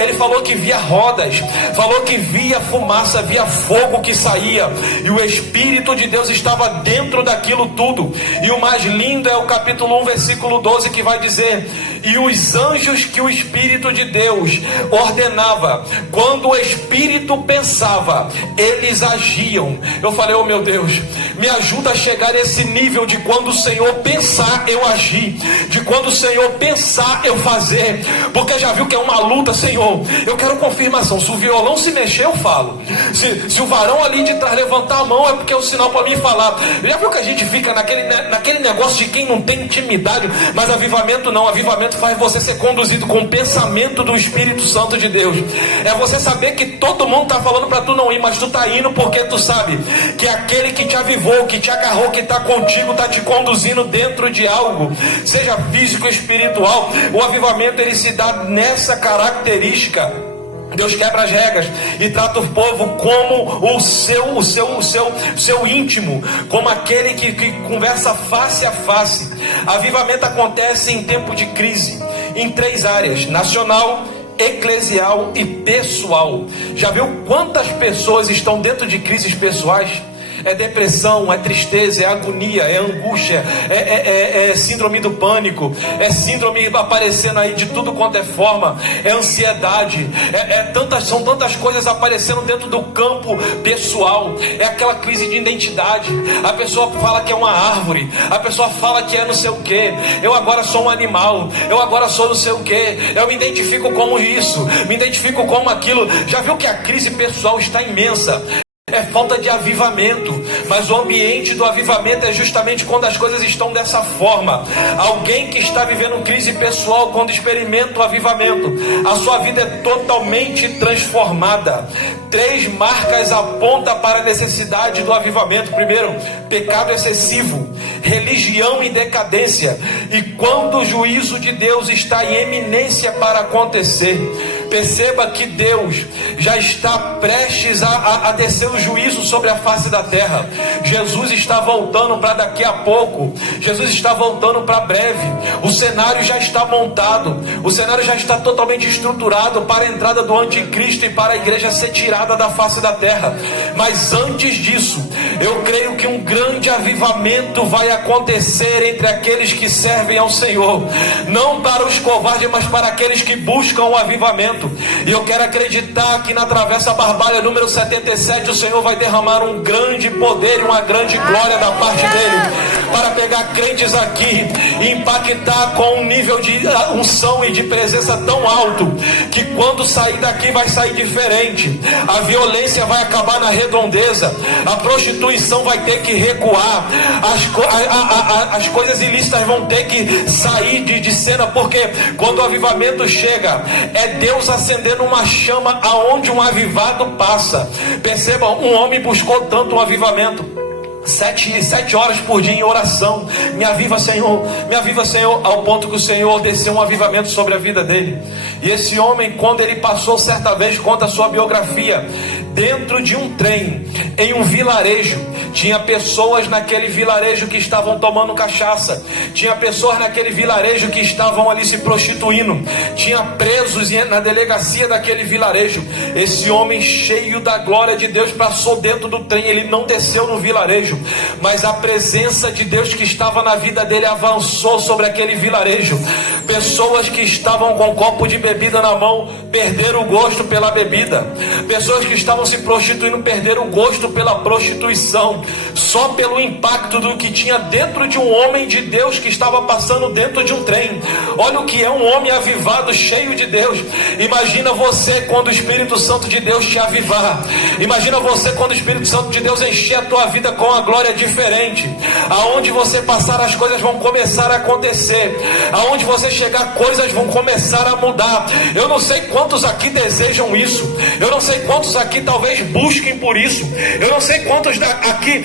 Ele falou que via rodas, falou que via fumaça, via fogo que saía, e o Espírito de Deus estava dentro daquilo tudo. E o mais lindo é o capítulo 1, versículo 12, que vai dizer: e os anjos que o Espírito de Deus ordenava, quando o Espírito pensava, eles agiam. Eu falei, oh meu Deus, me ajuda a chegar nesse nível de quando o Senhor pensar, eu agir, de quando o Senhor pensar, eu fazer. Porque já viu que é uma luta, Senhor, eu quero confirmação. Se o violão se mexer, eu falo. Se o varão ali de trás levantar a mão, é porque é o sinal para mim falar. Já viu que a gente fica naquele negócio de quem não tem intimidade? Mas avivamento não. Avivamento faz você ser conduzido com o pensamento do Espírito Santo de Deus. É você saber que todo mundo está falando para tu não ir, mas tu está indo porque tu sabe que aquele que te avivou, que te agarrou, que está contigo, está te conduzindo dentro de algo, seja físico ou espiritual. O avivamento, ele se dá nessa característica. Deus quebra as regras e trata o povo como o seu íntimo, como aquele que conversa face a face. Avivamento acontece em tempo de crise, em 3 áreas: nacional, eclesial e pessoal. Já viu quantas pessoas estão dentro de crises pessoais? É depressão, é tristeza, é agonia, é angústia, é síndrome do pânico, é síndrome aparecendo aí de tudo quanto é forma, é ansiedade, são tantas coisas aparecendo dentro do campo pessoal. É aquela crise de identidade. A pessoa fala que é uma árvore, a pessoa fala que é não sei o que. Eu agora sou um animal, eu agora sou não sei o que. Eu me identifico como isso, me identifico como aquilo. Já viu que a crise pessoal está imensa? É falta de avivamento. Mas o ambiente do avivamento é justamente quando as coisas estão dessa forma. Alguém que está vivendo crise pessoal, quando experimenta o avivamento, a sua vida é totalmente transformada. 3 marcas apontam para a necessidade do avivamento. Primeiro, pecado excessivo, religião em decadência, e quando o juízo de Deus está em eminência para acontecer. Perceba que Deus já está prestes a descer o juízo sobre a face da terra. Jesus está voltando para daqui a pouco. Jesus está voltando para breve. O cenário já está montado. O cenário já está totalmente estruturado para a entrada do anticristo e para a igreja ser tirada da face da terra. Mas antes disso, eu creio que um grande avivamento vai acontecer entre aqueles que servem ao Senhor. Não para os covardes, mas para aqueles que buscam o avivamento. E eu quero acreditar que na Travessa Barbalha número 77 o Senhor vai derramar um grande poder e uma grande glória da parte dele, para pegar crentes aqui e impactar com um nível de unção e de presença tão alto, que quando sair daqui vai sair diferente. A violência vai acabar na redondeza, a prostituição vai ter que recuar, as coisas ilícitas vão ter que sair de cena, porque quando o avivamento chega, é Deus acendendo uma chama aonde um avivado passa. Percebam, um homem buscou tanto um avivamento, 7 horas por dia em oração. Me aviva, Senhor, ao ponto que o Senhor desceu um avivamento sobre a vida dele. E esse homem, quando ele passou certa vez, conta a sua biografia, dentro de um trem, em um vilarejo. Tinha pessoas naquele vilarejo que estavam tomando cachaça, tinha pessoas naquele vilarejo que estavam ali se prostituindo, tinha presos na delegacia daquele vilarejo. Esse homem, cheio da glória de Deus, passou dentro do trem. Ele não desceu no vilarejo, mas a presença de Deus que estava na vida dele avançou sobre aquele vilarejo. Pessoas que estavam com um copo de bebida na mão perderam o gosto pela bebida. Pessoas que estavam se prostituindo perderam o gosto pela prostituição, só pelo impacto do que tinha dentro de um homem de Deus que estava passando dentro de um trem. Olha o que é um homem avivado, cheio de Deus. Imagina você quando o Espírito Santo de Deus te avivar. Imagina você quando o Espírito Santo de Deus encher a tua vida com a glória diferente. Aonde você passar, as coisas vão começar a acontecer. Aonde você chegar, coisas vão começar a mudar. Eu não sei quantos aqui desejam isso. Eu não sei quantos aqui talvez busquem por isso. Eu não sei quantos aqui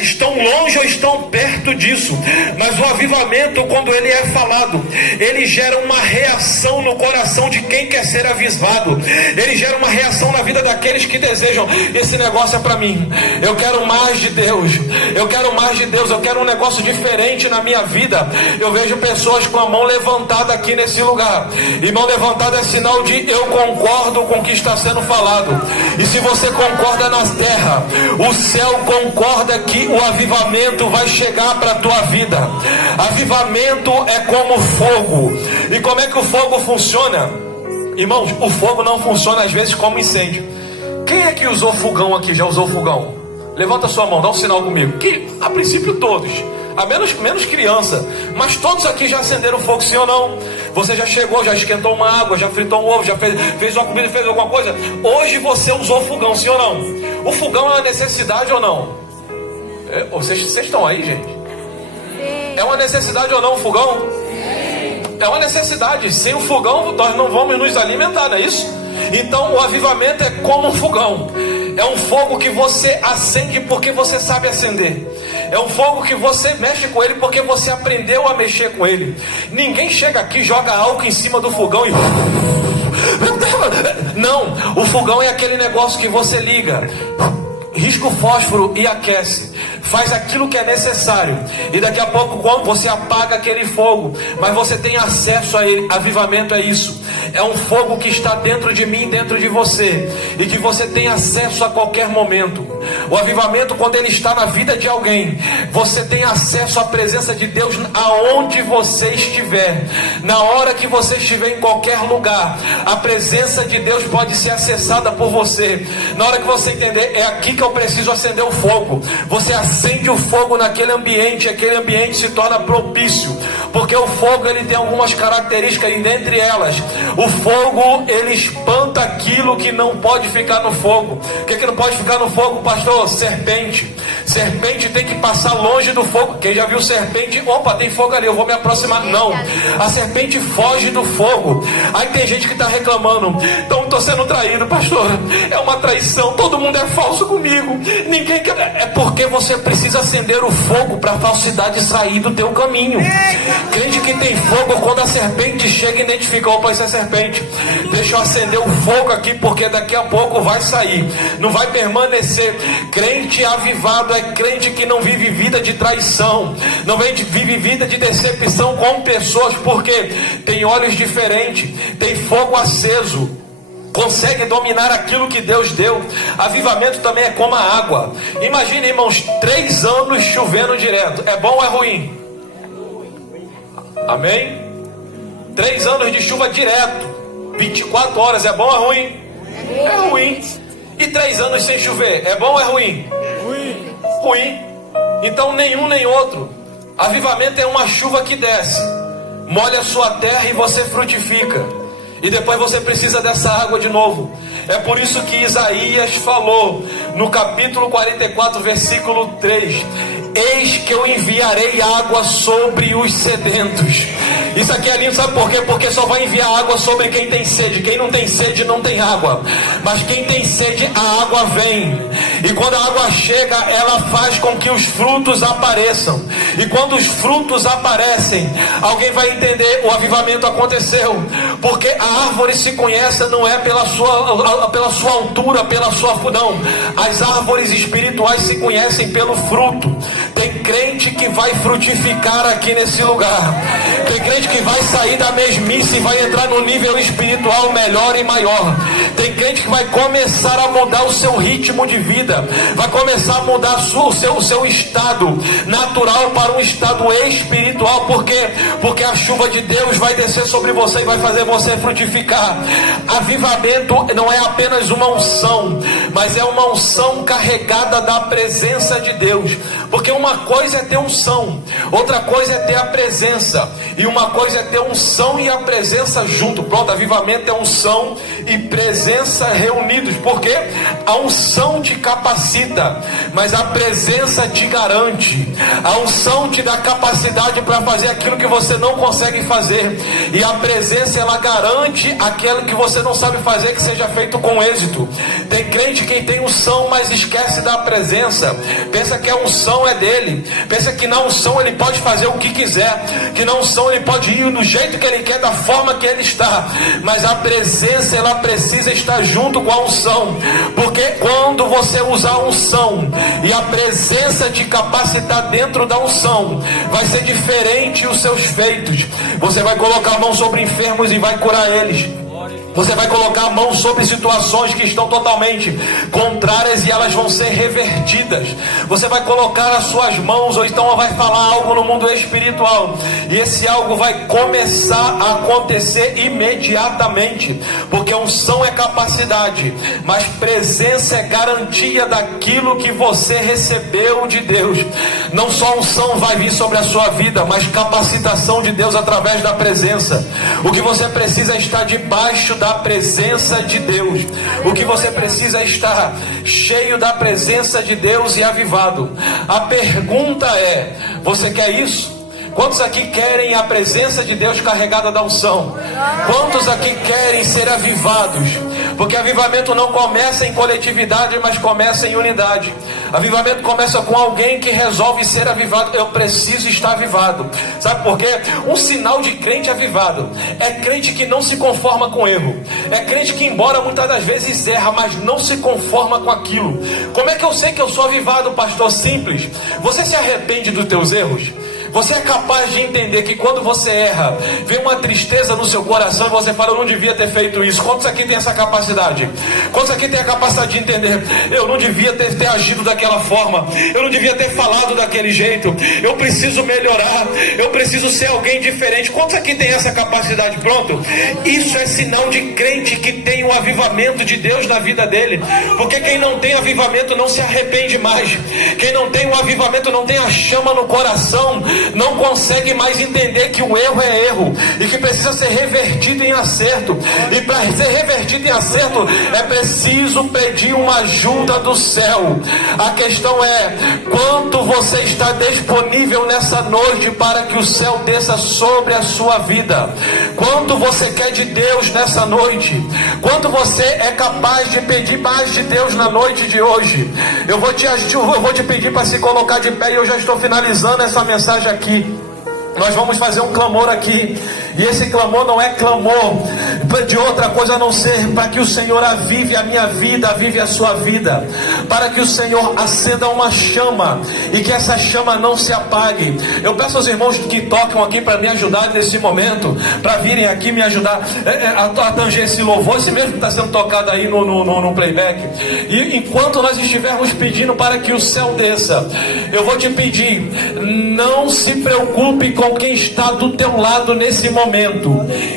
estão longe ou estão perto disso. Mas o avivamento, quando ele é falado, ele gera uma reação no coração de quem quer ser avivado. Ele gera uma reação na vida daqueles que desejam. Esse negócio é para mim. Eu quero mais de Deus. Eu quero mais de Deus. Eu quero um negócio diferente na minha vida. Eu vejo pessoas com a mão levantada aqui nesse lugar. E mão levantada é sinal de eu concordo com o que está sendo falado. E se você concorda na terra, o céu concorda que o avivamento vai chegar para a tua vida. Avivamento é como fogo. E como é que o fogo funciona? Irmãos, o fogo não funciona às vezes como incêndio. Quem é que usou fogão aqui? Já usou fogão? Levanta sua mão, dá um sinal comigo. Que a princípio todos, a menos criança, mas todos aqui já acenderam fogo, sim ou não? Você já chegou, já esquentou uma água, já fritou um ovo, já fez uma comida, fez alguma coisa. Hoje você usou fogão, sim ou não? O fogão é uma necessidade ou não? Vocês estão aí, gente? É uma necessidade ou não o fogão? É uma necessidade. Sem o fogão nós não vamos nos alimentar, não é isso? Então o avivamento é como um fogão. É um fogo que você acende porque você sabe acender. É um fogo que você mexe com ele porque você aprendeu a mexer com ele. Ninguém chega aqui, joga álcool em cima do fogão e... Não, o fogão é aquele negócio que você liga, risca o fósforo e aquece. Faz aquilo que é necessário. E daqui a pouco, quando você apaga aquele fogo, mas você tem acesso a ele. Avivamento é isso. É um fogo que está dentro de mim, dentro de você, e que você tem acesso a qualquer momento. O avivamento, quando ele está na vida de alguém, você tem acesso à presença de Deus aonde você estiver. Na hora que você estiver em qualquer lugar, a presença de Deus pode ser acessada por você. Na hora que você entender, é aqui que eu preciso acender o fogo. Você acende o fogo naquele ambiente, aquele ambiente se torna propício, porque o fogo ele tem algumas características, e dentre elas, o fogo ele espanta aquilo que não pode ficar no fogo. O que não pode ficar no fogo, pastor? Serpente. Serpente tem que passar longe do fogo. Quem já viu serpente? Opa, tem fogo ali, eu vou me aproximar. Não, a serpente foge do fogo. Aí tem gente que está reclamando, então estou sendo traído, pastor, é uma traição, todo mundo é falso comigo, ninguém quer. É porque você precisa acender o fogo para a falsidade sair do teu caminho. Crente que tem fogo, quando a serpente chega, identifica, opa, isso é serpente, deixa eu acender o fogo aqui, porque daqui a pouco vai sair, não vai permanecer. Crente avivado é crente que não vive vida de traição, não vive vida de decepção com pessoas, porque tem olhos diferentes, tem fogo aceso, consegue dominar aquilo que Deus deu. Avivamento também é como a água. Imagine, irmãos, 3 anos chovendo direto. É bom ou é ruim? Amém? 3 anos de chuva direto, 24 horas, é bom ou é ruim? É ruim. E 3 anos sem chover, é bom ou é ruim? Ruim. Então nenhum nem outro. Avivamento é uma chuva que desce, molha a sua terra e você frutifica. E depois você precisa dessa água de novo. É por isso que Isaías falou no capítulo 44, versículo 3: eis que eu enviarei água sobre os sedentos. Isso aqui é lindo, sabe por quê? Porque só vai enviar água sobre quem tem sede. Quem não tem sede não tem água, mas quem tem sede, a água vem. E quando a água chega, ela faz com que os frutos apareçam. E quando os frutos aparecem, alguém vai entender, o avivamento aconteceu. Porque a árvore se conhece não é pela sua altura, pela sua não. As árvores espirituais se conhecem pelo fruto. Tem Tem crente que vai frutificar aqui nesse lugar. Tem crente que vai sair da mesmice e vai entrar no nível espiritual melhor e maior. Tem crente que vai começar a mudar o seu ritmo de vida, vai começar a mudar o seu estado natural para um estado espiritual. Por quê? Porque a chuva de Deus vai descer sobre você e vai fazer você frutificar. Avivamento não é apenas uma unção, mas é uma unção carregada da presença de Deus. Porque uma coisa é ter unção, outra coisa é ter a presença, e uma coisa é ter unção e a presença junto. Pronto, avivamento é unção e presença reunidos. Porque a unção te capacita, mas a presença te garante. A unção te dá capacidade para fazer aquilo que você não consegue fazer, e a presença, ela garante aquilo que você não sabe fazer, que seja feito com êxito. Tem crente que tem unção, mas esquece da presença. Pensa que a unção é dele, pensa que na unção ele pode fazer o que quiser, que na unção ele pode ir do jeito que ele quer, da forma que ele está. Mas a presença, ela precisa estar junto com a unção. Porque quando você usar a unção e a presença te capacitar dentro da unção, vai ser diferente os seus feitos. Você vai colocar a mão sobre enfermos e vai curar eles. Você vai colocar a mão sobre situações que estão totalmente contrárias e elas vão ser revertidas. Você vai colocar as suas mãos, ou então vai falar algo no mundo espiritual, e esse algo vai começar a acontecer imediatamente. Porque unção é capacidade, mas presença é garantia daquilo que você recebeu de Deus. Não só unção vai vir sobre a sua vida, mas capacitação de Deus através da presença. O que você precisa é estar debaixo da presença de Deus. O que você precisa é estar cheio da presença de Deus e avivado. A pergunta é: você quer isso? Quantos aqui querem a presença de Deus carregada da unção? Quantos aqui querem ser avivados? Porque avivamento não começa em coletividade, mas começa em unidade. Avivamento começa com alguém que resolve ser avivado. Eu preciso estar avivado. Sabe por quê? Um sinal de crente avivado é crente que não se conforma com erro. É crente que, embora muitas das vezes erra, mas não se conforma com aquilo. Como é que eu sei que eu sou avivado, pastor? Simples. Você se arrepende dos teus erros? Você é capaz de entender que quando você erra, vem uma tristeza no seu coração e você fala: eu não devia ter feito isso. Quantos aqui tem essa capacidade? Quantos aqui tem a capacidade de entender: eu não devia ter agido daquela forma, eu não devia ter falado daquele jeito, eu preciso melhorar, eu preciso ser alguém diferente? Quantos aqui tem essa capacidade? Pronto, isso é sinal de crente que tem o avivamento de Deus na vida dele. Porque quem não tem avivamento não se arrepende mais. Quem não tem o avivamento, não tem a chama no coração, não consegue mais entender que o erro é erro e que precisa ser revertido em acerto. E para ser revertido em acerto é preciso pedir uma ajuda do céu. A questão é: quanto você está disponível nessa noite para que o céu desça sobre a sua vida? Quanto você quer de Deus nessa noite? Quanto você é capaz de pedir mais de Deus na noite de hoje? Eu vou te pedir para se colocar de pé, e eu já estou finalizando essa mensagem aqui. Nós vamos fazer um clamor aqui, e esse clamor não é clamor de outra coisa a não ser para que o Senhor avive a minha vida, avive a sua vida, para que o Senhor acenda uma chama e que essa chama não se apague. Eu peço aos irmãos que tocam aqui para me ajudar nesse momento, para virem aqui me ajudar a tanger esse louvor, esse mesmo que está sendo tocado aí no playback. E enquanto nós estivermos pedindo para que o céu desça, eu vou te pedir: não se preocupe com quem está do teu lado nesse momento.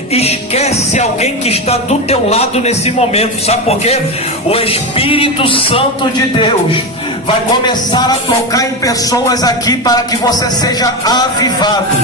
Esquece alguém que está do teu lado nesse momento. Sabe por quê? O Espírito Santo de Deus vai começar a tocar em pessoas aqui para que você seja avivado.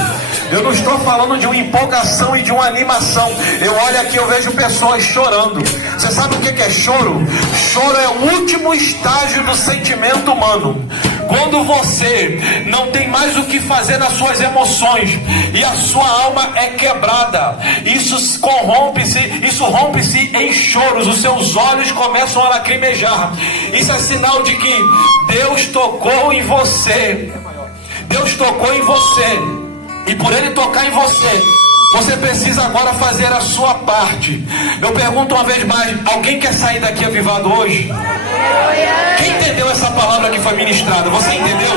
Eu não estou falando de uma empolgação e de uma animação. Eu olho aqui, eu vejo pessoas chorando. Você sabe o que é choro? Choro é o último estágio do sentimento humano. Quando você não tem mais o que fazer nas suas emoções e a sua alma é quebrada, isso rompe-se em choros. Os seus olhos começam a lacrimejar. Isso é sinal de que Deus tocou em você. Deus tocou em você. E por Ele tocar em você, você precisa agora fazer a sua parte. Eu pergunto uma vez mais: alguém quer sair daqui avivado hoje? Quem entendeu essa palavra que foi ministrada? Você entendeu?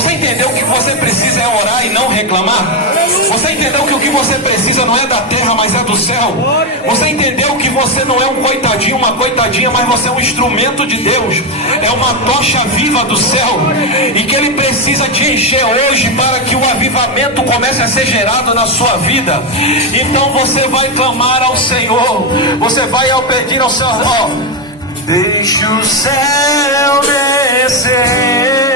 Você entendeu que você precisa é orar e não reclamar? Você entendeu que o que você precisa não é da terra, mas é do céu? Você entendeu que você não é um coitadinho, uma coitadinha, mas você é um instrumento de Deus, é uma tocha viva do céu, e que Ele precisa te encher hoje para que o avivamento comece a ser gerado na sua vida. Então você vai clamar ao Senhor, você vai pedir ao Senhor, ó, deixe o céu descer.